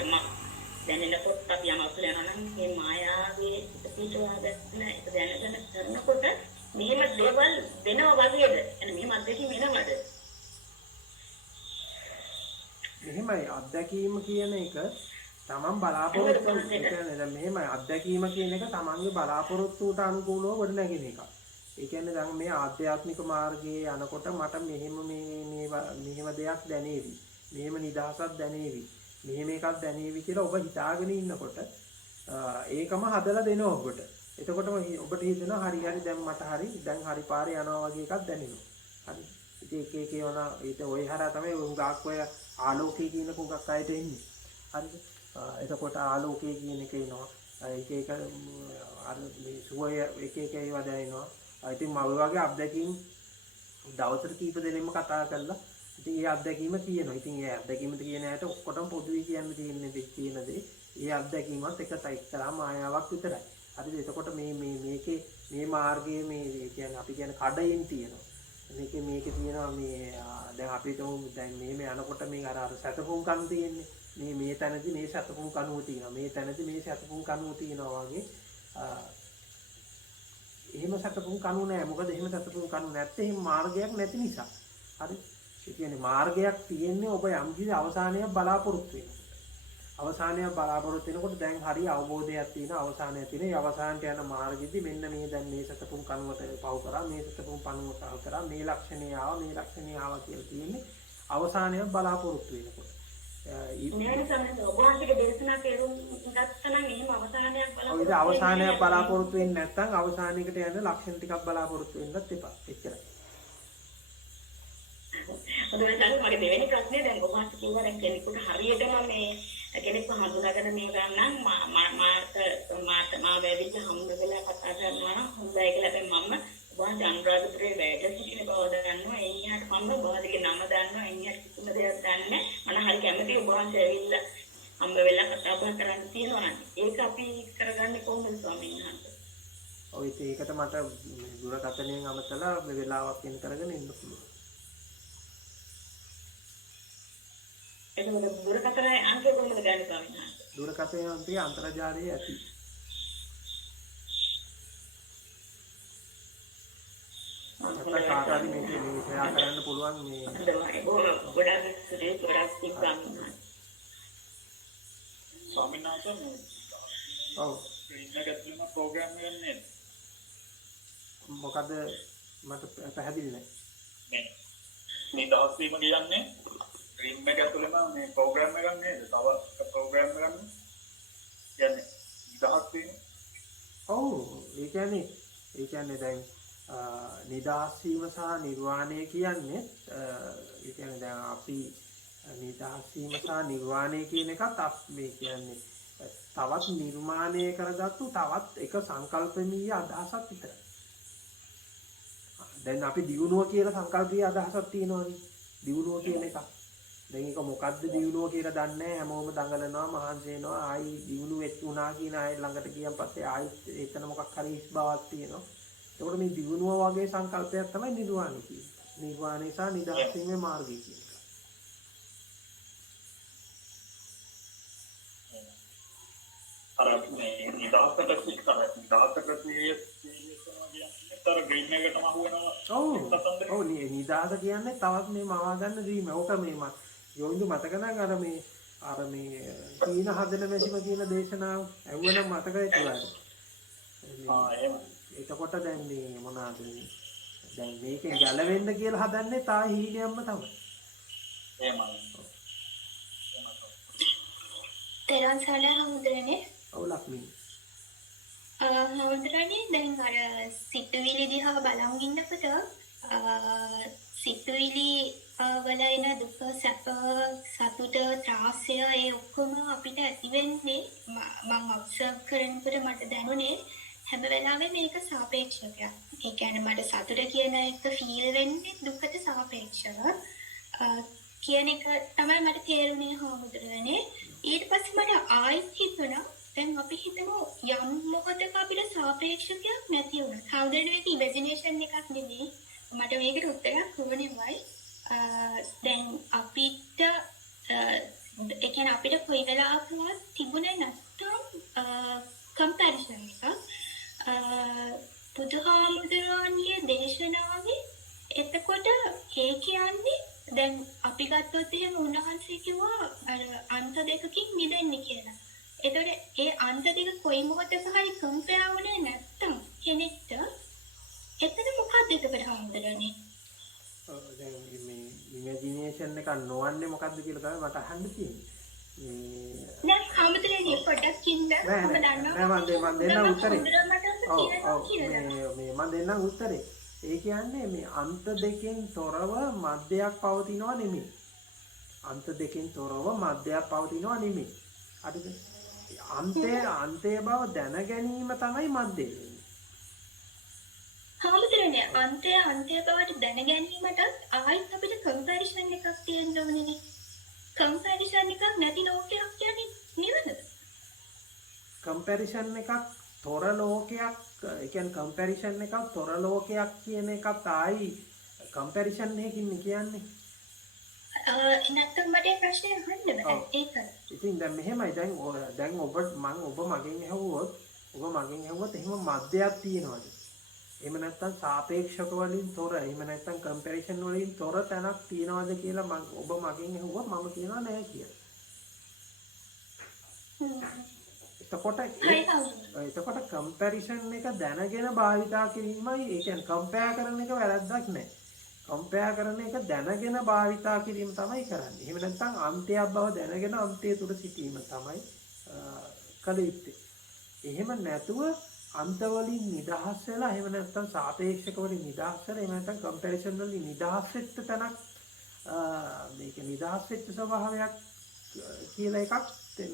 දැනෙන පොත් අපි යමක් යනවා නම් මේ මායාවේ පිටුවාගන්න ඒක දැනගෙන කරනකොට මෙහෙම දේවල් වෙනවා වගේද? يعني මෙහෙම අත්දැකීම් වෙනවද? මෙහෙමයි අත්දැකීම කියන එක තමන් බලාපොරොත්තු වෙන කියන්නේ දැන් මෙහෙමයි අත්දැකීම කියන එක තමන්ගේ බලාපොරොත්තුට අනුකූලව ගොඩ නැගෙන එක. ඒ කියන්නේ දැන් මේ ආධ්‍යාත්මික මාර්ගයේ යනකොට මට මෙහෙම දෙයක් දැනේවි. මෙහෙම නිදහසක් දැනේවි. මෙහෙම එකක් දැනේවි කියලා ඔබ හිතාගෙන ඉන්නකොට ඒකම හදලා දෙනවා ඔබට. එතකොට ඔබට හිතෙනවා හරි දැන් මට දැන් හරි පාරේ යනවා වගේ එකක් දැනෙනවා. හරි. ඉතින් එක වුණා ඊට ඔය හරහා තමයි උඟාක් ඔය ආලෝකය කියන කුඟක් අයට එන්නේ. හරිද? එතකොට ආලෝකය කියන එක එනවා. එක අර මේ සුවය එක ඒවා දැනෙනවා. ඉතින් මම වගේ අත්දැකීම් දවසට කීප දෙනෙක්ම කතා කරලා ඉතින් ඒ අත්දැකීම කියනවා. ඉතින් ඒ අත්දැකීමද කියන ඇයට ඔක්කොටම පොදුයි කියන්න තියෙන දේ ඒ අත්දැකීමත් එක්තරා මායාවක් විතරයි. හරිද? එතකොට මේකේ මේ මාර්ගයේ මේ කියන්නේ අපි කියන කඩයින් තියෙනවා. මේකේ තියෙනවා මේ දැන් අපිට දැන් මේ යනකොට මේ අර සැතපුම් කණු තියෙන්නේ මේ තැනදී මේ සැතපුම් කණුව තියෙනවා මේ තැනදී මේ සැතපුම් කණුව තියෙනවා වගේ එහෙම සැතපුම් කණුව නෑ මොකද එහෙම සැතපුම් කණුව නැත්තේ එහෙම මාර්ගයක් නැති නිසා හරි ඒ කියන්නේ මාර්ගයක් තියෙන්නේ ඔබ යම් කිසි අවසානයක් බලාපොරොත්තු වෙනවා අවසානයක් බලාපොරොත්තු වෙනකොට දැන් හරි අවබෝධයක් තියෙන අවසානයක් තියෙන ඒ අවසානට යන මාර්ගෙදි මෙන්න මේ දැන් මේ සතපුම් කණුවට පව කරා මේ සතපුම් පණුව පව කරා මේ ලක්ෂණේ ආවා කියලා තියෙන්නේ අවසානයක් බලාපොරොත්තු වෙනකොට නේද සමහර ඔබ වහන්සේගේ දේශනා තේරුම් ගත්තා නම් එහෙම අවසානයක් ඔය අවසානයක් බලාපොරොත්තු වෙන්නේ නැත්නම් අවසානයකට යන ලක්ෂණ ටිකක් බලාපොරොත්තු වෙන්නත් එපා එච්චරයි ඔතන මගේ දෙවෙනි ප්‍රශ්නේ දැන් ඔබ වහන්සේ කිව්වා දැන් කෙනෙකුට හරියටම මේ කෙනෙක්ව හඳුනාගෙන මේ ගන්නම් මා වැවිච්ච හම්බ වෙලා කතා කරනවා නම් හොඳයි කියලා දැන් මම ඔබ අනුරාධපුරේ වැඩ සිටින බව දන්නවා එයියට මම ඔබගේ නම දන්නවා එයියට කිසිම දෙයක් දන්නේ මම හරි කැමතියි ඔබ වහන්සේ ඇවිල්ලා හම්බ වෙලා කතා බහ කරන්න තියෙනවා නම් ඒක අපි කරගන්නේ කොහොමද ස්වාමීන් වහන්සේ ඔය ඒකට මට දුරකථනයෙන් අමතලා වෙලාවක් වෙන කරගෙන ඉන්න පුළුවන් එතකොට දුරකථනයේ අංක කොහොමද ගන්න ස්වාමීන් වහන්සේ දුරකථනයේ අංකය අන්තර්ජාලයේ ඇති අපිට කාටද මේක ෂෙයා කරන්න පුළුවන් මේ ගොඩක් සුදේ ගොඩක් තිබ්බා ස්වාමීන් වහන්සේ ඔව් ස්ක්‍රීන් එක ඇතුළේම ප්‍රෝග්‍රෑම් එකක් නේද මොකද මට පැහැදිලි නැහැ මේ දවස් වීම කියන්නේ ස්ක්‍රීන් එක ඇතුළේම මේ ප්‍රෝග්‍රෑම් එකක් නේද තව එක ප්‍රෝග්‍රෑම් එකක් කියන්නේ දවස් වීම ඔව් ඒ කියන්නේ දැන් නිදහස් වීම සහ නිර්වාණය කියන්නේ ඒ කියන්නේ දැන් අපි නිදහස් වීම සහ නිර්වාණය කියන එකත් මේ කියන්නේ තවත් නිර්මාණය කරගත්තු තවත් එක සංකල්පමීය අදහසක් විතරයි. දැන් අපි දියුණුව කියලා සංකල්පීය අදහසක් තියෙනවානේ. දියුණුව කියන එක. දැන් ඒක මොකද්ද දියුණුව කියලා දන්නේ නැහැ. හැමෝම දඟලනවා මහන්සි වෙනවා. ආයි දියුණුව වෙච්චුණා කියන අය ළඟට ගියන් පස්සේ ආයි එතන මොකක් හරි හිස් බවක් තියෙනවා. ඒකට මේ දියුණුව වගේ සංකල්පයක් තමයි නිර්වාණය කියන්නේ. නිර්වාණය සහ නිදහස් වීමේ මාර්ගය කියන එක. අර මේ නිදහසට ග්‍රීන් එකටම අහු වෙනවා. ඔව් නිදහස කියන්නේ තවත් මේ මවා ගන්න දීම. ඕක මේ යෝනිදු මතක නැහැ අර මේ කීන හදන මැෂිම කියන දේශනාව ඇහුවනම් මතකයි කියලා. එහෙම. එතකොට දැන් මේ මොනවාද දැන් මේකෙන් ගැලවෙන්න කියලා හදන්නේ තා හීලියම්ම තමයි. එහෙමයි. තෙරන් සාලා හමුදුරනේ ඔව් ලක්මිනි. හමුදුරනේ දැන් අර සිතුවිලි දිහා බලන් ඉන්නකොට සිතුවිලි වල එන දුක සැප සතුට ත්‍රාසය ඒ ඔක්කොම අපිට ඇති වෙන්නේ මම ඔබ්සර්ව් කරනකොට මට දැනුනේ හැම වෙලාවෙම මේක සාපේක්ෂයක්. ඒ කියන්නේ මට සතුට කියන එක ෆීල් වෙන්නේ දුකට සාපේක්ෂව. කියන එක තමයි මට තේරුනේ හමුදුරනේ. ඊට පස්සේ මට ආයෙත් හිතුණා දැන් අපි හිතමු යම් මොකටක අපිට සාපේක්ෂකයක් නැති වුණා. හමුදුරනේ මේක ඉමේජිනේෂන් එකක් නෙමෙයි. මට මේකට උත්තරයක් ඕනෙමයි. දැන් අපිට ඒ කියන්නේ අපිට කොයි වෙලාවකවත් තිබුණේ නැත්තම් කම්පැරිසන් එකක් බුදුහාමුදුරන්ගේ දේශනාවේ එතකොට ඒ කියන්නේ දැන් අපි ගත්තොත් එහෙම උන්වහන්සේ කිව්වා අර අන්ත දෙකකින් මිදෙන්න කියලා. එතකොට ඒ අන්ත දෙක කොයි මොහොතක හරි කම්පෙයා වුණේ නැත්තම් කෙනෙක්ට එතන මොකක්ද එතකොට හම්බුනේ? දැන් මේ ඉමේජිනේෂන් එක නොවන්නේ මොකද්ද කියලා තමයි මට අහන්න තියෙන්නේ. දැන් හම්බුනේ පොඩ්ඩක් ඉන්න මම දන්නවා. මම දෙන්නම් උත්තරේ. මම දෙන්නම් උත්තරේ. ඒ කියන්නේ මේ අන්ත දෙකෙන් තොරව මධ්‍යයක් පවතිනවා නෙමෙයි. අන්ත දෙකෙන් තොරව මධ්‍යයක් පවතිනවා නෙමෙයි. හරිද? අන්තයේ බව දැන ගැනීම තමයි මධ්‍යය වෙන්නේ. හාමුදුරනේ අන්තය බවට දැන ගැනීමට ආයෙත් අපිට කම්පැරිසන් එකක් තියෙන්න ඕනේ. කම්පැරිසන් එකක් නැති ලෝකයක් කියන්නේ නිවනද? කම්පැරිසන් එකක් තොර ලෝකයක්, ඒ කියන්නේ කම්පැරිසන් එකක් තොර ලෝකයක් කියන එකත් ආයි කම්පැරිසන් එකකින් කියන්නේ. නැත්තම් මට ඒ ප්‍රශ්නේ අහන්න බෑ. ඒක. ඉතින් දැන් මෙහෙමයි දැන් ඔබ මගෙන් ඇහුවොත් එහෙම මධ්‍යයක් තියනවාද? එහෙම නැත්නම් සාපේක්ෂක වලින් තොර එහෙම නැත්නම් කම්පැරිසන් වලින් තොර තැනක් තියනවාද කියලා ඔබ මගෙන් ඇහුවොත් මම කියනවා නෑ කියලා. එතකොට කම්පැරිසන් එක දැනගෙන භාවිතා කිරීමයි ඒ කියන්නේ කම්පෙයාර් කරන එක වැරද්දක් නෑ. කම්පෙයාර් කරන එක දැනගෙන භාවිතා කිරීම තමයි කරන්නේ. එහෙම නැත්නම් අන්තයක් බව දැනගෙන අන්තය තුල සිටීම තමයි කළ යුත්තේ. එහෙම නැතුව අන්ත වලින් නිදහස් වෙලා එහෙම නැත්නම් සාපේක්ෂක වලින් නිදහස් වෙලා එහෙම නැත්නම් කම්පැරිසන් වලින් නිදහස් වෙච්ච තැනක් මේක නිදහස් වෙච්ච ස්වභාවයක් කියලා එකක්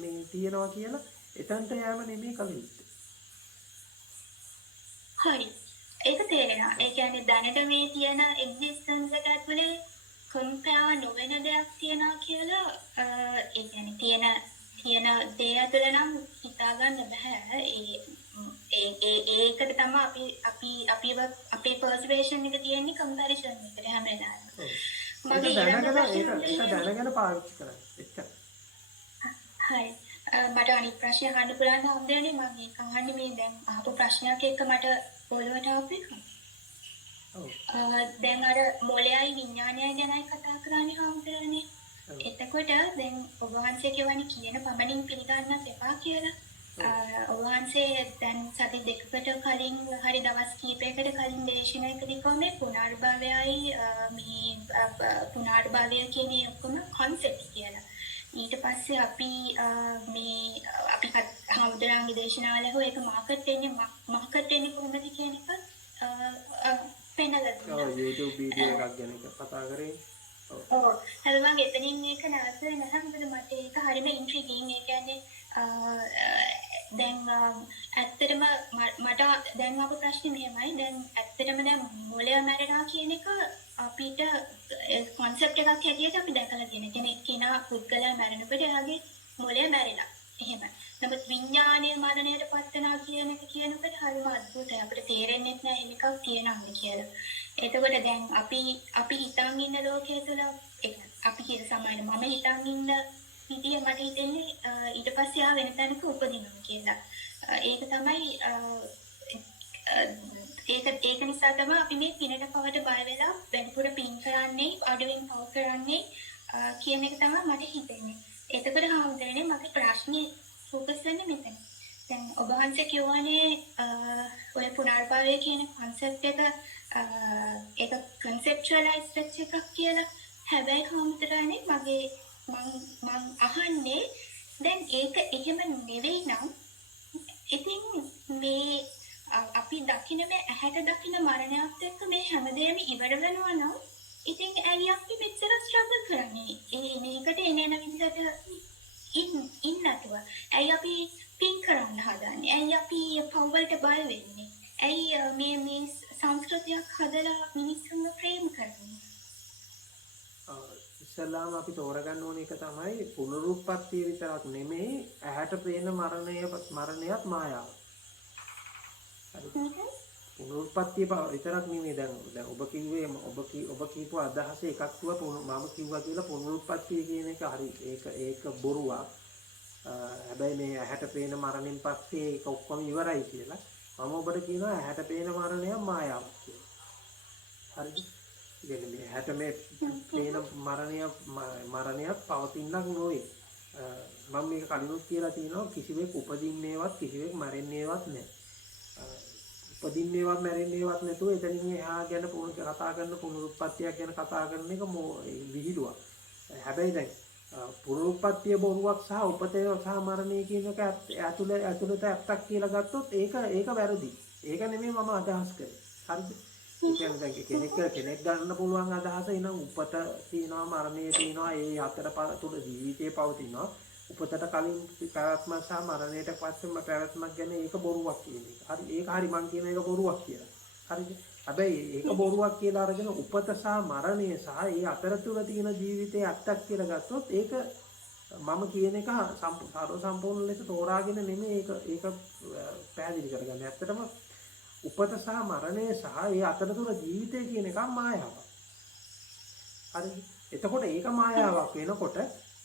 මේ තියෙනවා කියලා එතනට යෑම නෙමෙයි කළ යුත්තේ. හරි. ඒක තේරෙනවා. ඒ කියන්නේ දැනට මේ තියෙන එක්සිස්ටන්ස් එක ඇතුලේ කම්පෙයාර් නොවන දෙයක් තියනවා කියලා ඒ කියන්නේ තියෙන දේ ඇතුළ නම් හිතා ගන්න බෑ. ඒකට තමයි අපේ පර්සර්වේෂන් එක තියෙන්නේ කම්පැරිසන් එකට හැම වෙලාවෙම. ඒක දැනගෙන පාවිච්චි කරන්න. එච්චරයි. හරි. මට අනිත් ප්‍රශ්නයක් අහන්න පුළුවන් නම් හම්බෙන්නේ මම ඒක අහන්නේ මේ දැන් අහපු ප්‍රශ්නයක් එක්ක මට ඔළුවට ආපු එක. දැන් අර මොළයයි විඥානයයි ගැනයි කතා කරන්නේ හම්බෙන්නේ. එතකොට දැන් ඔබ වහන්සේ කියවනේ කියන පමණින් පිළිගන්නත් එපා කියලා. ඔබ වහන්සේ දැන් සති දෙකකට කලින් හරි දවස් කිහිපයකට කලින් දේශනාවකදී කොහොමද පුනර්භවයයි මේ පුනර්භවය කියන ඔක්කොම concepts කියලා. ඊට පස්සේ අපි හමුදුරන්ගේ දේශනාවල හෝ ඒක මාකට් වෙන්නේ කොහොමද කියන එක පෙන්නලා දුන්නා. YouTube වීඩියෝ එකක් ගැන කතා කරේ. හැබැයි එතනින් මේක නවත්තේ නැහැ මොකද මට ඒක හරිම ඉන්ට්‍රිගින්. ඒ කියන්නේ දැන් ඇත්තටම මට දැන් ආපු ප්‍රශ්නේ මෙහෙමයි. දැන් ඇත්තටම දැන් මොළය මැරෙනවා කියන එක අපිට concept එකක් හැටියට අපි දැකලා තියෙන. කෙනා පුද්ගලයා මැරෙනකොට එයාගේ මොළය මැරෙනවා. එහෙම. නමුත් විඥානයේ මරණයට පත් වෙනවා කියන එක කියනකොට හරිම අද්භූතයි. අපිට තේරෙන්නේ නැහැ මේක කියනවා කියලා. එතකොට දැන් අපි හිතන් ඉන්න ලෝකයේ තුල අපි කියන සමාන මම හිතන් ඉන්න විදිය මට හිතෙන්නේ ඊට පස්සේ ආ වෙන තැනක උපදිනවා කියලා. ඒක තමයි ඒක නිසා තමයි අපි මේ පිනට පවට බය වෙලා වැඩිපුර පින් කරන්නේ අඩුවෙන් පව කරන්නේ කියන එක තමයි මට හිතෙන්නේ. එතකොට හාමුදුරනේ මගේ ප්‍රශ්නේ ફોකස් වෙන්නේ මෙතන. දැන් ඔබ වහන්සේ කියවනේ ඔය පුනර්භවය කියන concept එක ඒක conceptualize වෙච්ච එකක් කියලා. හැබැයි හාමුදුරනේ මම අහන්නේ දැන් ඒක එහෙම නෙවෙයි නම් ඉතින් මේ අපි දකින්න මේ ඇහැට දකින්න මරණයත් එක්ක මේ හැමදේම ඉවර වෙනවා නම් ඉතින් ඇයි අපි මෙච්චර ස්ට්‍රගල් කරන්නේ? මේකට එන විදිහට ඉන්නතුව. ඇයි අපි පින් කරන්න හදන්නේ? ඇයි අපි පවුලට බය වෙන්නේ? ඇයි මේ සංස්කෘතියක් හදලා මිනිස්සුන්ව ප්‍රේම කරන්නේ? ඉස්සල්ලාම අපි තෝරගන්න ඕන එක තමයි පුනරුත්පත්තිය විතරක් නෙමෙයි ඇහැට පේන මරණයත් මායාවක්. හරිද? පුනරුත්පත්තිය විතරක් නෙමෙයි දැන් ඔබ කිව්වේ ඔබ කියපු අදහස එකක් මම කිව්වා කියලා පුනරුත්පත්තිය කියන එක හරි ඒක බොරුවක්. හැබැයි මේ ඇහැට පේන මරණයෙන් පස්සේ ඒක ඔක්කොම ඉවරයි කියලා. මම ඔබට කියනවා ඇහැට පේන මරණය මායාවක් කියලා. හරිද? ඉතින් මේ ඇහැට මේ පේන මරණයක් පවතිනක් නෙවෙයි. මම මේක කලිනුත් කියලා තියෙනවා කිසිවෙක් උපදින්නේවත් කිසිවෙක් මැරෙන්නේවත් නැහැ. උපදින්නේවත් මැරෙන්නේවත් නැතුව එතනින් එහා ගැන කතා කරන පුනරුත්පත්තියක් ගැන කතා කරන එක විහිළුවක්. හැබැයි දැන් පුනරුත්පත්තිය බොරුවක් සහ උපතේ සහ මරණය කියන එක ඇතුළත ඇත්තක් කියලා ගත්තොත් ඒක වැරදි. ඒක නෙමෙයි මම අදහස් කරේ. හරිද? ඒ කියන්නේ දැන් කෙනෙක් ගන්න පුළුවන් අදහස එනම් උපත තියෙනවා මරණය තියෙනවා ඒ හතර තුල ජීවිතේ පවතිනවා. උපතට කලින් පැවැත්ම සහ මරණයට පස්සෙම පැවැත්මක් ගැන ඒක බොරුවක් කියන එක. හරි ඒක හරි මං කියන එක බොරුවක් කියලා. හරිද? හැබැයි ඒක බොරුවක් කියලා අරගෙන උපත සහ මරණය සහ ඒ අතරතුර තියෙන ජීවිතයේ ඇත්තක් කියලා ගත්තොත් ඒක මම කියන එක සම්පූර්ණ ලෙස තෝරාගෙන නෙමෙයි ඒක පැහැදිලි කරගන්නේ. ඇත්තටම උපත සහ මරණය සහ ඒ අතරතුර ජීවිතය කියන එක මායාවක්. හරිද? එතකොට ඒක මායාවක් වෙනකොට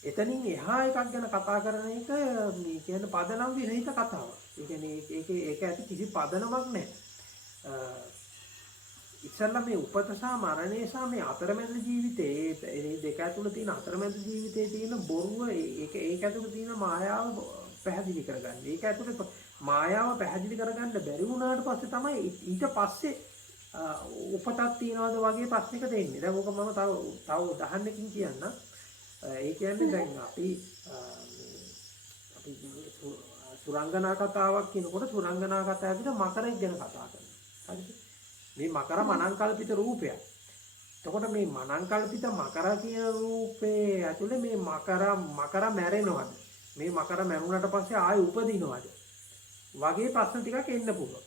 එතනින් එහා එකක් ගැන කතා කරන එක මේ කියන්නේ පදනම් විරහිත කතාවක්. ඒ කියන්නේ ඒක ඇති කිසි පදනමක් නැහැ. ඉස්සල්ලා මේ උපත සහ මරණය සහ මේ අතරමැද ජීවිතේ මේ දෙක ඇතුළේ තියෙන අතරමැද ජීවිතේ තියෙන බොරුව ඒක ඇතුළේ තියෙන මායාව පැහැදිලි කරගන්න. ඒක ඇතුළේ මායාව පැහැදිලි කරගන්න බැරි වුණාට පස්සේ තමයි ඊට පස්සේ උපතක් තියනවාද වගේ ප්‍රශ්නයකට එන්නේ. දැන් ඕක මම තව උදාහරණකින් කියන්නම්. ඒ කියන්නේ දැන් අපි සුරංගනා කතාවක් කියනකොට සුරංගනා කතාවේදී මකරෙක් ගැන කතා කරනවා. හරිද? මේ මකර මනංකල්පිත රූපයක්. එතකොට මේ මනංකල්පිත මකර කියන රූපේ ඇතුලේ මේ මකර මැරෙනවද? මේ මකර මැරුණාට පස්සේ ආයෙ උපදිනවද? වගේ ප්‍රශ්න ටිකක් එන්න පුළුවන්.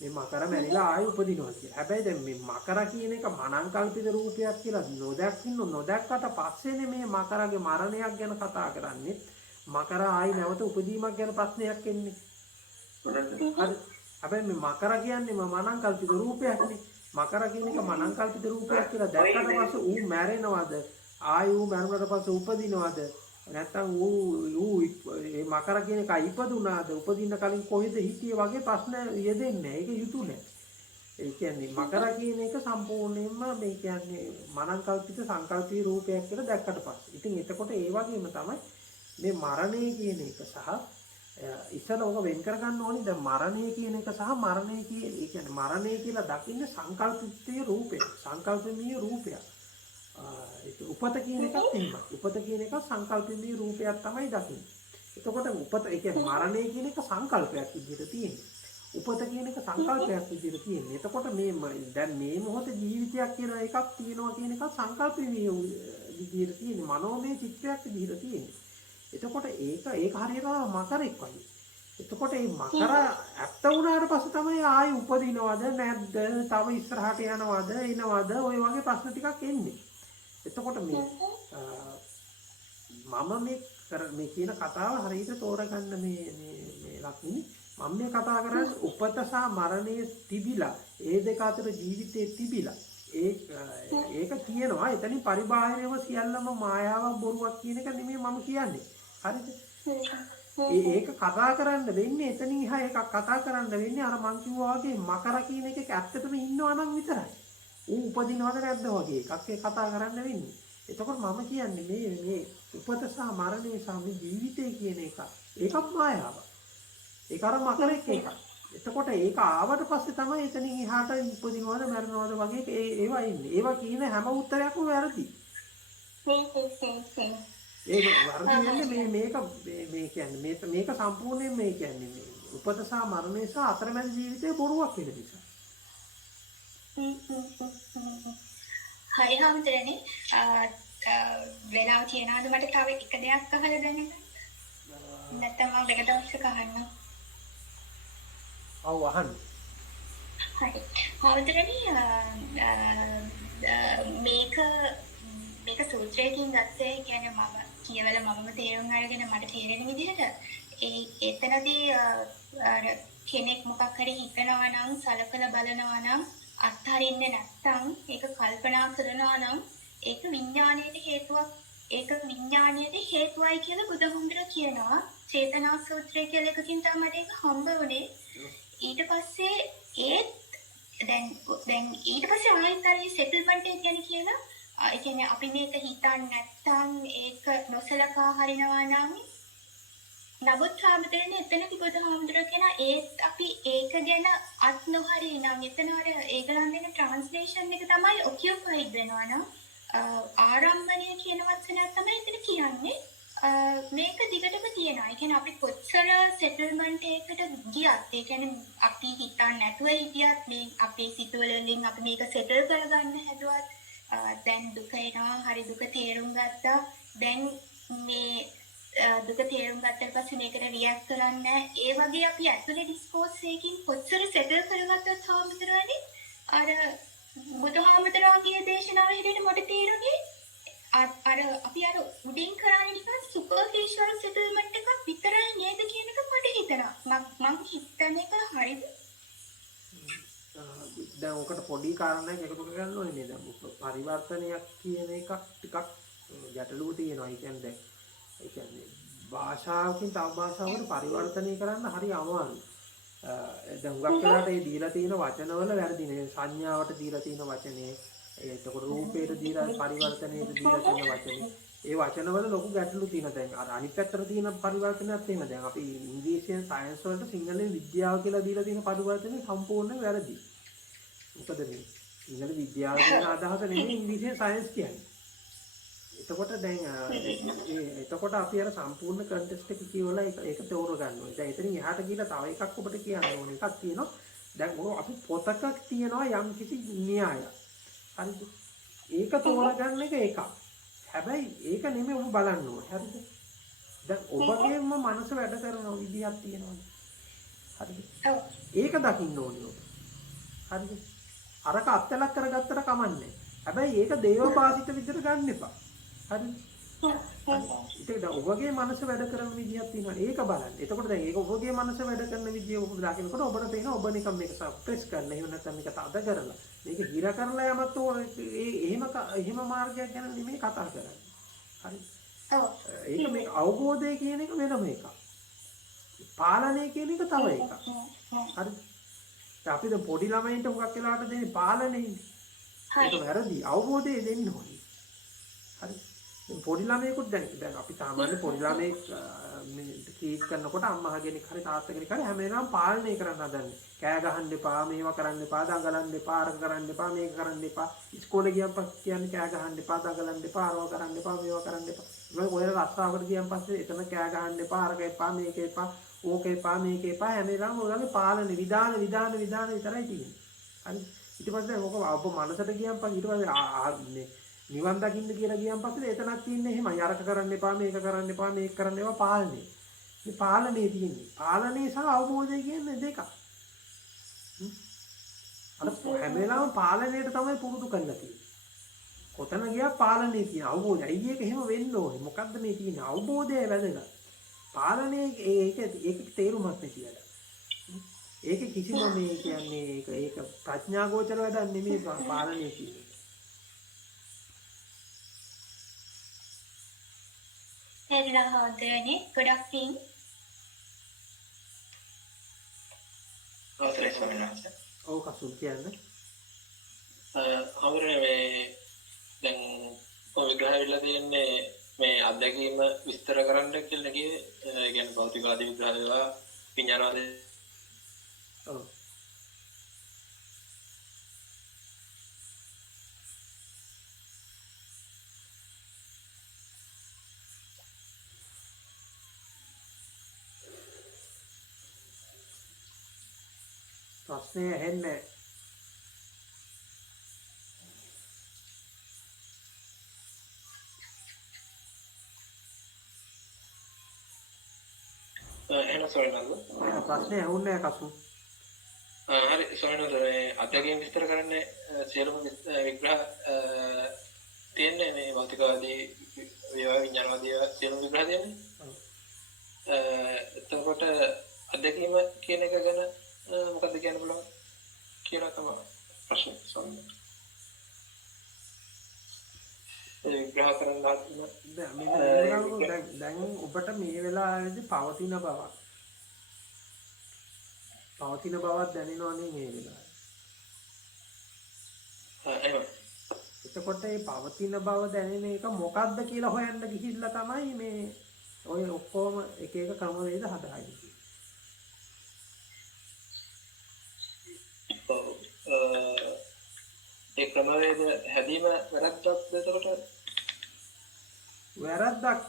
මේ මකර මැරිලා ආයෙ උපදිනවා කියලා. හැබැයි දැන් මේ මකර කියන එක මනංකල්පිත රූපයක් කියලා නොදැක්කට පස්සේනේ මේ මකරගේ මරණයක් ගැන කතා කරන්නේ. මකර ආයෙ නැවත උපදීමක් ගැන ප්‍රශ්නයක් එන්නේ. හරි. හැබැයි මේ මකර කියන්නේ මනංකල්පිත රූපයක්නේ. මකර කියන එක මනංකල්පිත රූපයක් කියලා දැක්කට පස්සේ ඌ මැරෙනවද? ආයෙ ඌ මැරුණාට පස්සේ උපදිනවද? නැත්තම් ඌ මේ මකර කියන එක ඉපදුනාද? උපදින්න කලින් කොහෙද හිටියේ වගේ ප්‍රශ්න යෙදෙන්නේ. ඒක යුතු නෑ. ඒ කියන්නේ මකර කියන එක සම්පූර්ණයෙන්ම මේ කියන්නේ මනංකල්පිත සංකල්පීය රූපයක් කියලා දැක්කට පස්සේ. ඉතින් එතකොට ඒ වගේම තමයි මේ මරණය කියන එක සහ ඉස්සෙල්ලා ඔක වෙන් කරගන්න ඕනේ. දැන් මරණය කියන එක සහ මරණය කියන්නේ මරණය කියලා දකින්නේ සංකල්පිතයේ රූපය. සංකල්පමීය රූපයක්. උපත කියන එකත් එහෙමයි. උපත කියන එක සංකල්පමීය රූපයක් තමයි දකින්නේ. එතකොට උපත ඒ කියන්නේ මරණය කියන එක සංකල්පයක් විදිහට තියෙන්නේ. උපත කියන එක සංකල්පයක් විදිහට තියෙන්නේ. එතකොට මේ දැන් මේ මොහොතේ ජීවිතයක් කියලා එකක් තියෙනවා කියන එක සංකල්පමීය විදිහට තියෙන්නේ. මනෝමය චිත්‍රයක් විදිහට තියෙන්නේ. එතකොට ඒක හරියට මකරෙක් වගේ. එතකොට මේ මකර ඇත්ත වුණාට පස්සේ තමයි ආයෙ උපදිනවද නැද්ද? තව ඉස්සරහට යනවද එනවද? ඔය වගේ ප්‍රශ්න ටිකක් එන්නේ. එතකොට මම මේ කියන කතාව හරියට තෝරගන්න මේ ලක්ෂණ මම මේ කතා කරන්නේ උපත සහ මරණය තිබිලා ඒ දෙක අතර ජීවිතේ තිබිලා ඒක කියනවා එතනින් පරිබාහිරව සියල්ලම මායාවක් බොරුවක් කියන එක නෙමෙයි මම කියන්නේ. හරිද? ඒක කතා කරන්න වෙන්නේ එතනින් එහා එකක් කතා කරන්න වෙන්නේ අර මං කිව්වා වගේ මකර කියන එකක ඇත්තටම ඉන්නවා නම් විතරයි. ඌ උපදිනවද නැද්ද වගේ එකක් ඒ කතා කරන්න වෙන්නේ. එතකොට මම කියන්නේ මේ උපත සහ මරණය සහ මේ ජීවිතය කියන එක ඒකත් මායාවක්. ඒක අර මකරෙක් එකක්. එතකොට ඒක ආවට පස්සේ තමයි එතනින් එහාට උපදිනවද මරණවද වගේ ඒවා ඉන්නේ. ඒවා කියන හැම උත්තරයක්ම වැරදි. ඒක වර්ධින්නේ මේ කියන්නේ මේක සම්පූර්ණයෙන් මේ කියන්නේ මේ උපත සහ මරණය සහ අතරමැද ජීවිතේ බොරුවක් වෙන නිසා. හරි හම්තරනේ වෙලාව තියනවාද මට තව එක දෙයක් අහලා දැනගන්න. නැත්නම් මම දෙක දවසක අහන්න. ඔව් අහන්න. හරි. හම්තරනේ මේක සූත්‍රයකින් ගත්තේ කියන්නේ මම කියවල මමම තේරුම් අරගෙන මට තේරෙන විදිහට එතනදී අර කෙනෙක් මොකක් හරි හිතනවා නම් සලකලා බලනවා නම් අත්හරින්නේ නැත්නම් ඒක කල්පනා කරනවා නම් ඒක විඥාණයට හේතුවයි කියලා බුදුහාමුදුරුවෝ කියනවා. චේතනා සූත්‍රය කියලා එකකින් තමයි ඒක හම්බ වුණේ. ඊට පස්සේ දැන් ඊට පස්සේ ආයෙත් අර සෙටල්මන්ට් එක ගැන කියලා ඒ කියන්නේ අපි මේක හිතන්නේ නැත්නම් ඒක නොසලකා හරිනවා නම් නමුත් ආමතේනේ එතනදී බුදුහාමුදුරුවෝ කියන ඒත් අපි ඒක ගැන අත් නොහරින නම් එතන අර ඒගොල්ලන්ගේ ට්‍රාන්ස්ලේෂන් එක තමයි ඔකියුපයිඩ් වෙනවා නම් ආරම්භණය කියන වචනය තමයි එතන කියන්නේ. මේක දිගටම තියෙනවා. ඒ කියන්නේ අපි කොච්චර සෙටල්මන්ට් එකකට ගියත් ඒ කියන්නේ අපි හිතන්නේ නැතුව හිටියත් මේ අපේ සිතුවලින් අපි මේක සෙටල් කරගන්න හැදුවත් දැන් දුක එනවා. හරි දුක තේරුම් ගත්තා. දැන් මේ දුක තේරුම් ගත්තට පස්සේ මේකට රියැක්ට් කරන්නේ ඒ වගේ අපි ඇතුලේ ඩිස්කෝස් එකකින් කොච්චර සෙටල් කරගත්තත් හාමුදුරුවනේ අර බුදුහාමුදුරුවෝගේ දේශනාව හැටියට මට තේරුනේ අර අපි අර උඩින් කරන්නේ නිකන් සුපර්ෆිෂල් සෙටල්මන්ට් එකක් විතරයි නේද කියන එක මට හිතෙනවා. මම හිතන එක හරිද? දැන් ඔකට පොඩි කාරණයක් එකතු කරගන්න ඕනේ නේද? පරිවර්තනයක් කියන එකක් ටිකක් ගැටලුව තියෙනවා. ඒ කියන්නේ භාෂාවකින් තව භාෂාවකට පරිවර්තනය කරන්න හරි අමාරුයි. දැන් හුඟක් වෙලාවට මේ දීලා තියෙන වචනවල වැරදිනේ. සංඥාවට දීලා තියෙන වචනේ, එතකොට රූපයට දීලා පරිවර්තනයට දීලා තියෙන වචනේ. ඒ වචනවල ලොකු ගැටලු තියෙනවා. දැන් අර අනිත් පැත්තට තියෙන පරිවර්තනයත් එහෙම. දැන් අපි ඉංග්‍රීසියෙන් සයන්ස් වලට සිංහලෙන් විද්‍යාව කියලා දීලා තියෙන පරිවර්තනේ සම්පූර්ණයෙන් වැරදි. මොකද මේ සිංහල විද්‍යාව කියන අදහස නෙමෙයි ඉංග්‍රීසියෙන් සයන්ස් කියන්නේ. එතකොට දැන් එතකොට අපි අර සම්පූර්ණ කන්ටෙක්ස්ට් එක කියවලා ඒක තෝර ගන්න ඕනේ. දැන් එතනින් එහාට ගිහලා තව එකක් ඔබට කියන්න ඕනේ. එකක් තියෙනවා. දැන් අපි පොතක තියෙනවා යම් කිසි න්‍යායක්. හරිද? ඒක තෝරගන්න එක එකක්. හැබැයි ඒක නෙමෙයි ඔබ බලන්න ඕනේ. හරිද? දැන් ඔබගේම මනස වැඩ කරන විදිහක් තියෙනවා. හරිද? ඒක දකින්න ඕනේ ඔබ. හරිද? අරක අත්ලක් කරගත්තට කමන්නේ. හැබැයි ඒක දේවපාසිත විදිහට ගන්න එපා. හරිද? ඒක දැන් ඔබගේ මනස වැඩ කරන විදිහක් තියෙනවා. ඒක බලන්න. එතකොට දැන් ඒක ඔබගේ මනස වැඩ කරන විදිය ඔබ දකිනකොට ඔබට තේරෙනවා ඔබ නිකන් මේක සප්‍රෙස් කරන්න. එහෙම නැත්නම් මේක තද කරලා. මේක හිර කරලා යමත් එහෙම මාර්ගයක් ගැන නෙමෙයි කතා කරන්නේ. හරිද? ඒක මේ අවබෝධය කියන එක වෙනම එකක්. පාලනය කියන එක තව එකක්. හරිද? අපි දැන් පොඩි ළමයින්ට හුඟක් වෙලාවට දෙන්නේ පාලනයනේ. ඒක වැරදි. අවබෝධය දෙන්න ඕනේ. හරි. පොඩි ළමයෙකුට දැන් අපි සාමාන්‍ය පොඩි ළමයෙක් මේ කීක් කරනකොට අම්මා කෙනෙක් හරි තාත්තා කෙනෙක් හරි හැම වෙලාවම පාලනය කරන්න හදන්නේ. කෑ ගහන්න එපා, මේවා කරන්න එපා, දඟලන්න එපා, අර කරන්න එපා, මේක කරන්න එපා. ඉස්කෝලේ ගියන් පස්සේ කියන්නේ කෑ ගහන්න එපා, දඟලන්න එපා, අරව කරන්න එපා, මේවා කරන්න එපා. මේ ඔය රස්සාවට ගියන් පස්සේ එතන කෑ ගහන්න එපා, අරක එපා, මේක එපා, ඕක එපා, මේක එපා. හැම වෙලාවම ඔයගේ පාලන විධාන විතරයි තියෙන්නේ. හරි. ඊට පස්සේ ඔක ඔබ මනසට ගියන් පස්සේ ඊට පස්සේ නිවන් දකින්න කියලා ගියන් පස්සේ එතනක් තියෙන්නේ එහෙමයි. අරක කරන්න එපා, මේක කරන්න එපා, මේක කරන්න එපා පාලනය. මේ පාලනේ තියෙන්නේ. පාලනය සහ අවබෝධය කියන්නේ දෙකක්. අර හැම වෙලාවම පාලනයට තමයි පුරුදු කරලා තියෙන්නේ. කොතන ගියා පාලනේ තියෙන අවබෝධය. අයියේ ඒක එහෙම වෙන්න ඕනේ. මොකද්ද මේ තියෙන අවබෝධය වැදගත්. පාලනේ ඒක තේරුමක් නැතිවද. ඒක කිසිම මේ කියන්නේ ඒක ප්‍රඥා ගෝචර වැඩක් නෙමෙයි පාලනේ කියන්නේ. හොඳනේ ගොඩක් පිං. අවසරයි ස්වාමීන් වහන්සේ. ඔව් කසුන් කියන්නේ. හවුරනේ මේ දැන් ඔය විග්‍රහය විලා තියෙන්නේ මේ අත්දැකීම විස්තර කරන්න කියලා කියේ කියන්නේ භෞතිකවාදී විග්‍රහ වේවා විඥානවාදී. ඔව්. ප්‍රශ්නේ ඇහෙන්නේ එහෙනම් සොයනද? ප්‍රශ්නේ ඇහුන්නේ නැහැ කසු. හරි සොයනද මේ අත්දැකීම් විස්තර කරන්නේ සියලුම විග්‍රහ තියෙන්නේ මේ භෞතිකවාදී වේවා විඥානවාදී සියලුම විග්‍රහ තියෙන්නේ. එතකොට අත්දැකීම කියන එක ගැන මොකක්ද කියන්න පුළුවන් කියලා තමයි ප්‍රශ්නේ සම්මත. ඒ විග්‍රහ කරන්න දැන් ඔබට මේ වෙලාවේදී පවතින බවක් දැනෙනවනේ මේ වෙලාවේ. එතකොට මේ පවතින බව දැනෙන එක මොකක්ද කියලා හොයන්න ගිහිල්ලා තමයි මේ ඔය ඔක්කොම එක එක ක්‍රමවේද හදාගන්නේ. ඒ ක්‍රමවේද හැදීම වැරද්දක්ද එතකොට? වැරද්දක්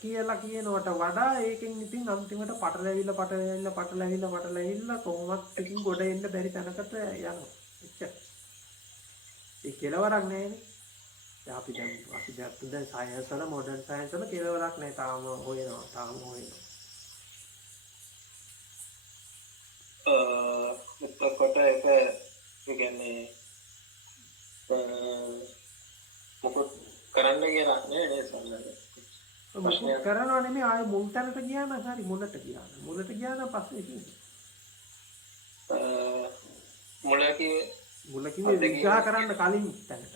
කියලා කියනවට වඩා ඒකෙන් ඉතින් අන්තිමට පටලැවිලා කොහොමත් ඉතින් ගොඩ එන්න බැරි තැනකට යනවා. එච්චර. ඒ කෙලවරක් නැහැනේ. දැන් අපි දැන් සයන්ස් වල මොඩර්න් සයන්ස් වල කෙලවරක් නැහැ. තාම හොයනවා. එතකොට ඒක කියන්නේ මොකක් කරන්න කියලා නේද සම්මත. මොකක් කරනවා නෙමෙයි ආයේ මුල් තැනට ගියා නම් හරි මුලට ගියා නම් පස්සේ ඉන්නේ. මුල කිව්වේ විග්‍රහ කරන්න කලින් තැනට.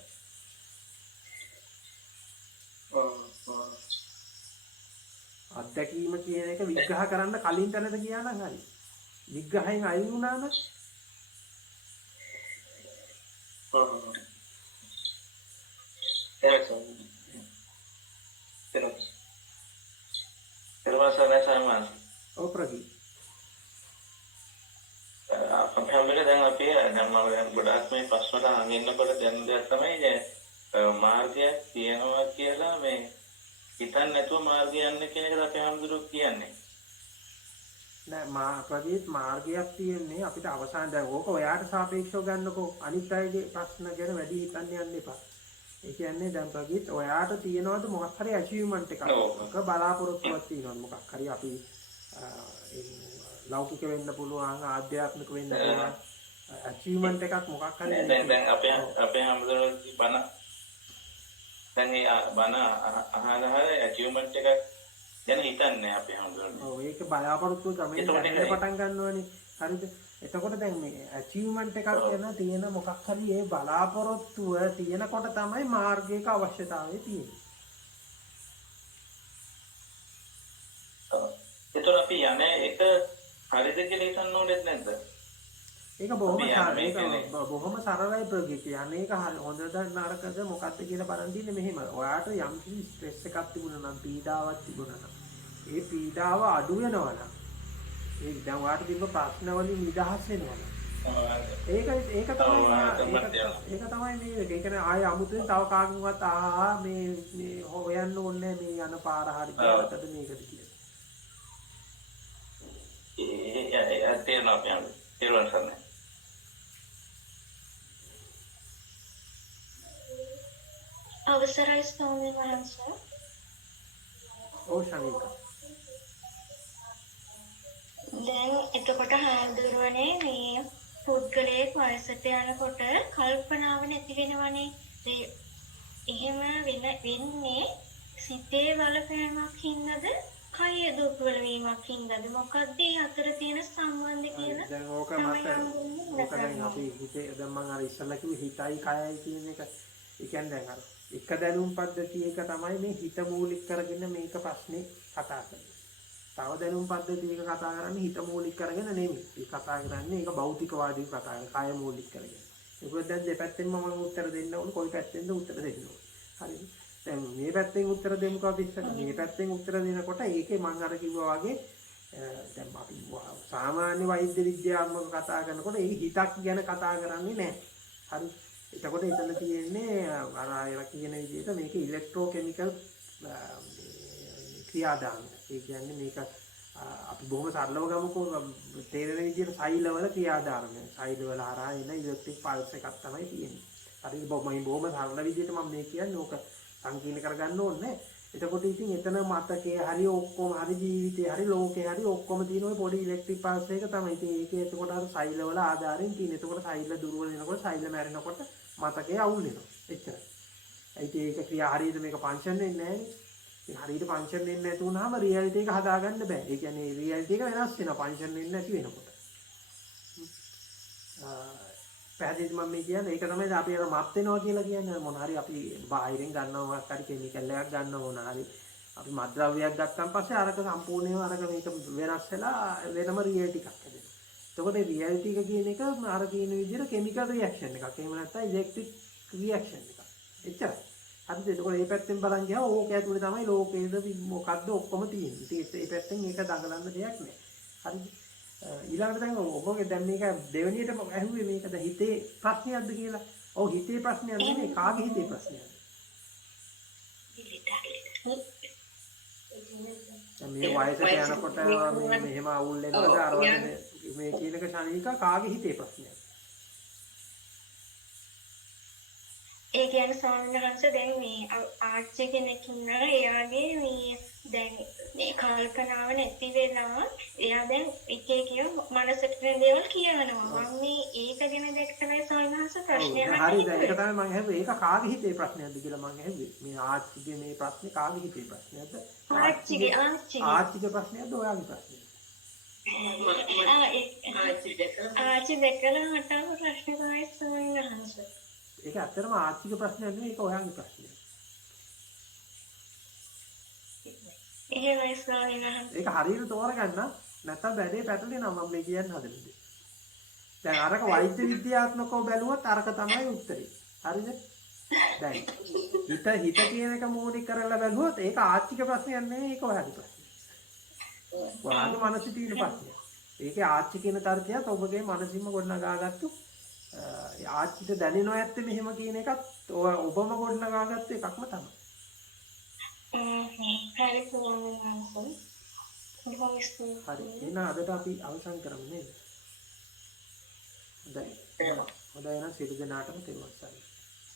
අත්දැකීම කියන එක විග්‍රහ කරන්න කලින් තැනට ගියා නම් හරි. විග්‍රහයෙන් අයින් වුණා නම් ඔව් ප්‍රගී. අපහමල දැන් අපි දැන් මම දැන් ගොඩාක් මේ ප්‍රශ්නට අහගෙනකොට දැන් දෙයක් තමයි මාර්ගයක් තියෙනවා කියලා මේ හිතන්නේ නැතුව මාර්ගය යන්නේ කියන එකද අපි හැමදෙරෝ කියන්නේ. නෑ ප්‍රගීත් මාර්ගයක් තියෙන්නේ අපිට අවසාන දැන් ඕක ඔයාට සාපේක්ෂව ගන්නකෝ අනිත් අයගේ ප්‍රශ්න ගැන වැඩි හිතන්න යන්න එපා. ඒ කියන්නේ දැන් ප්‍රගීත් ඔයාට තියෙනවද මොකක් හරි අචීව්මන්ට් එකක්. ඔක බලාපොරොත්තුවක් තියෙනවද මොකක් හරි අපි ලෞකික වෙන්න පුළුවන් ආධ්‍යාත්මික වෙන්න පුළුවන් අචීව්මන්ට් එකක් මොකක් හරි දැන් අපේ හැමදෙරෝ බන දැන් ඒ බන අහනහර අචීව්මන්ට් එකක් ගැන හිතන්නේ අපි හැමදෙරෝ. ඔව් ඒක බලාපොරොත්තු තමයි දැනෙන්න පටන් ගන්නවනේ. හරිද? එතකොට දැන් මේ අචීව්මන්ට් එකක් ගැන තියෙන මොකක් හරි ඒ බලාපොරොත්තුව තියෙනකොට තමයි මාර්ගයක අවශ්‍යතාවය තියෙන්නේ. ඒතර අපි යන්නේ එක හරිද කියලා හිතන්න ඕනෙත් නැද්ද? ඒක බොහොම සරලයි ප්‍රගීති. අනේක හරි හොඳද නරකද මොකක්ද කියලා බලන් තින්නේ මෙහෙම. ඔයාට යම් කිසි ස්ට්‍රෙස් එකක් තිබුණා නම් පීඩාවක් තිබුණා නම් ඒ පීඩාව අඩු වෙනවා නම් ඒ දැන් ඔයාට තිබ්බ ප්‍රශ්න වලින් නිදහස් වෙනවා නම් ඒක තමයි මේ ඒ කියන්නේ ආය අමුතුවෙන් තව කාගෙන්වත් මේ හොයන්න ඕනේ මේ යන පාර හරි කාටද මේකද කියලා. ඒ තේරෙනවා අපිට. තේරුම් ගන්න. අවසරයි ස්වාමීන් වහන්සේ. ඔව් ශනිකා. දැන් එතකොට හාමුදුරුවනේ මේ පුද්ගලයෙක් වයසට යනකොට කල්පනාව නැති වෙනවනේ. එහෙම වෙන්නේ සිතේ බලපෑමක් හින්දාද කය දුර්වල වීමක් හින්දාද මොකක්ද මේ අතර තියෙන සම්බන්ධය කියලා? දැන් ඕක මත දැන් අපි හිතේ දැන් මම අර ඉස්සල්ලා කිව්වේ හිතයි කයයි කියන එක. ඒ කියන්නේ දැන් අර එක දැනුම් පද්ධතියක තමයි මේ හිත මූලික කරගෙන මේක ප්‍රශ්නේ කතා කරන්නේ. තව දැනුම් පද්ධතියක කතා කරන්නේ හිත මූලික කරගෙන නෙමෙයි. ඒ කතා කරන්නේ ඒක භෞතිකවාදී කතා කරන කය මූලික කරගෙන. ඒක දැන් දෙපැත්තෙන්ම මම උත්තර දෙන්න ඕන කොයි පැත්තෙන්ද උත්තර දෙන්න ඕන. හරිද? දැන් මේ පැත්තෙන් උත්තර දෙමුකෝ අපි ඉස්සර. මේ පැත්තෙන් උත්තර දෙනකොට ඒකේ මම අර කිව්වා වගේ දැන් අපි සාමාන්‍ය වෛද්‍ය විද්‍යාත්මක කතා කරනකොට ඒ හිතක් ගැන කතා කරන්නේ නැහැ. හරි? එතකොට එතන තියෙන්නේ අර අය කියන විදිහට මේක ඉලෙක්ට්‍රෝ කෙමිකල් ක්‍රියාදාමය. ඒ කියන්නේ මේක අපි බොහොම සරලව ගමුකෝ තේරෙන විදිහට සෛලවල ක්‍රියාදාමය. සෛලවල හරහා එන ඉලෙක්ට්‍රික් පල්ස් එකක් තමයි තියෙන්නේ. හරි මම බොහොම සරල විදිහට මම මේ කියන්නේ ඕක සංකීර්ණ කරගන්න ඕනේ. එතකොට ඉතින් එතන මතකයේ හරි ඔක්කොම හරි ජීවිතේ හරි ලෝකේ හරි ඔක්කොම තියෙන ওই පොඩි ඉලෙක්ට්‍රික් පල්ස් එක තමයි. ඉතින් ඒකේ එතකොට අර සෛලවල ආධාරයෙන් තියෙන. එතකොට සෛල දුර්වල වෙනකොට සෛල මැරෙනකොට මතකයේ අවුල් වෙනවා. එච්චරයි. ඒක ක්‍රියා හරියට මේක ෆන්ක්ෂන් වෙන්නේ නැහැ නේ. ඉතින් හරියට ෆන්ක්ෂන් වෙන්නේ නැති වුනහම රියැලිටි එක හදාගන්න බෑ. ඒ කියන්නේ රියැලිටි එක වෙනස් වෙනවා ෆන්ක්ෂන් වෙන්නේ නැති වෙනකොට. පැහැදිලිද මම මේ කියන්නේ? ඒක තමයි අපි අර මත් වෙනවා කියලා කියන්නේ. මොන හරි අපි බාහිරින් ගන්නවා මොකක් හරි කෙමිකල් එකක් ගන්නවා මොන හරි අපි මත්ද්‍රව්‍යයක් ගත්තාන් පස්සේ අරක සම්පූර්ණයෙන්ම අරක මේක වෙනස් වෙලා වෙනම රියැලිටි එකක් හැදෙනවා. එතකොට රියැලිටි එක කියන එක අර කියන විදිහට කෙමිකල් රියැක්ෂන් එකක්. එහෙම නැත්නම් ඉලෙක්ට්‍රික් රියැක්ෂන් එකක්. එච්චරයි. හරිද? එතකොට මේ පැත්තෙන් බලන් ගියාම ඕක ඇතුලේ තමයි ලෝකේද මොකද්ද ඔක්කොම තියෙන්නේ. ඉතින් මේ පැත්තෙන් මේක දඟලන්න දෙයක් නෑ. හරිද? ඊළඟට දැන් ඔබගේ දැන් මේක දෙවෙනියට ඇහුවේ මේක දැන් හිතේ ප්‍රශ්නයක්ද කියලා. ඔව් හිතේ ප්‍රශ්නයක් නෙමෙයි කාගේ හිතේ ප්‍රශ්නයක්ද? මේ වයසට යනකොට මේ මෙහෙම අවුල් වෙනවද අර මේ කියනක ශානිකා කාගේ හිතේ ප්‍රශ්නයක්ද? ඒ කියන්නේ ස්වාමීන් වහන්සේ දැන් මේ ආච්චි කෙනෙක් ඉන්නවා එයාගේ මේ දැන් මේ කල්පනාව නැති වෙලා එයා දැන් එක එක මනසට දේවල් කියනවා මම මේ ඒක ගැන දැක් තමයි ස්වාමීන් වහන්සේ ප්‍රශ්නයක් හරි දැන් ඒක තමයි මම අහුවේ ඒක කාගේ හිතේ ප්‍රශ්නයක්ද කියලා මම අහුවේ මේ ආච්චිගේ මේ ප්‍රශ්නේ කාගේ හිතේ ප්‍රශ්නයක්ද ආච්චිගේ ප්‍රශ්නයක්ද ඔයාගේ ප්‍රශ්නයක්ද ආච්චි දැකලා මට ප්‍රශ්න තමයි ස්වාමීන් වහන්සේ ඒක ඇත්තටම ආර්ථික ප්‍රශ්නයක් නෙවෙයි ඒක ඔයාගේ ප්‍රශ්නයක්. එහෙමයි ස්වාමීන් වහන්සේ. ඒක හරියට තෝරගන්න. නැත්තම් වැඩේ පැටලෙනවා මම මේ කියන්න හදන්නේ. දැන් අරක වෛද්‍ය විද්‍යාත්මකව බැලුවොත් අරක තමයි උත්තරේ. හරිද? දැන් හිත කියන එක මූලික කරලා බැලුවොත් ඒක ආර්ථික ප්‍රශ්නයක් නෙවෙයි ඒක ඔයාගේ ප්‍රශ්නයක්. ඔයාගේ මනසේ තියෙන ප්‍රශ්නයක්. ඒකේ ආර්ථික කියන තර්කයත් ඔබගේ මනසින්ම ගොඩනගාගත්තු ආර්ථික දැනෙනව ඇත්තේ මෙහෙම කියන එකත් ඔබම ගොඩනගාගත්තු එකක්ම තමයි. හරි ස්වාමීන් වහන්සේ. හරි එහෙනම් අදට අපි අවසන් කරමු නේද? හොඳයි. හොඳයි එහෙනම් සියලු දෙනාටම තෙරුවන් සරණයි.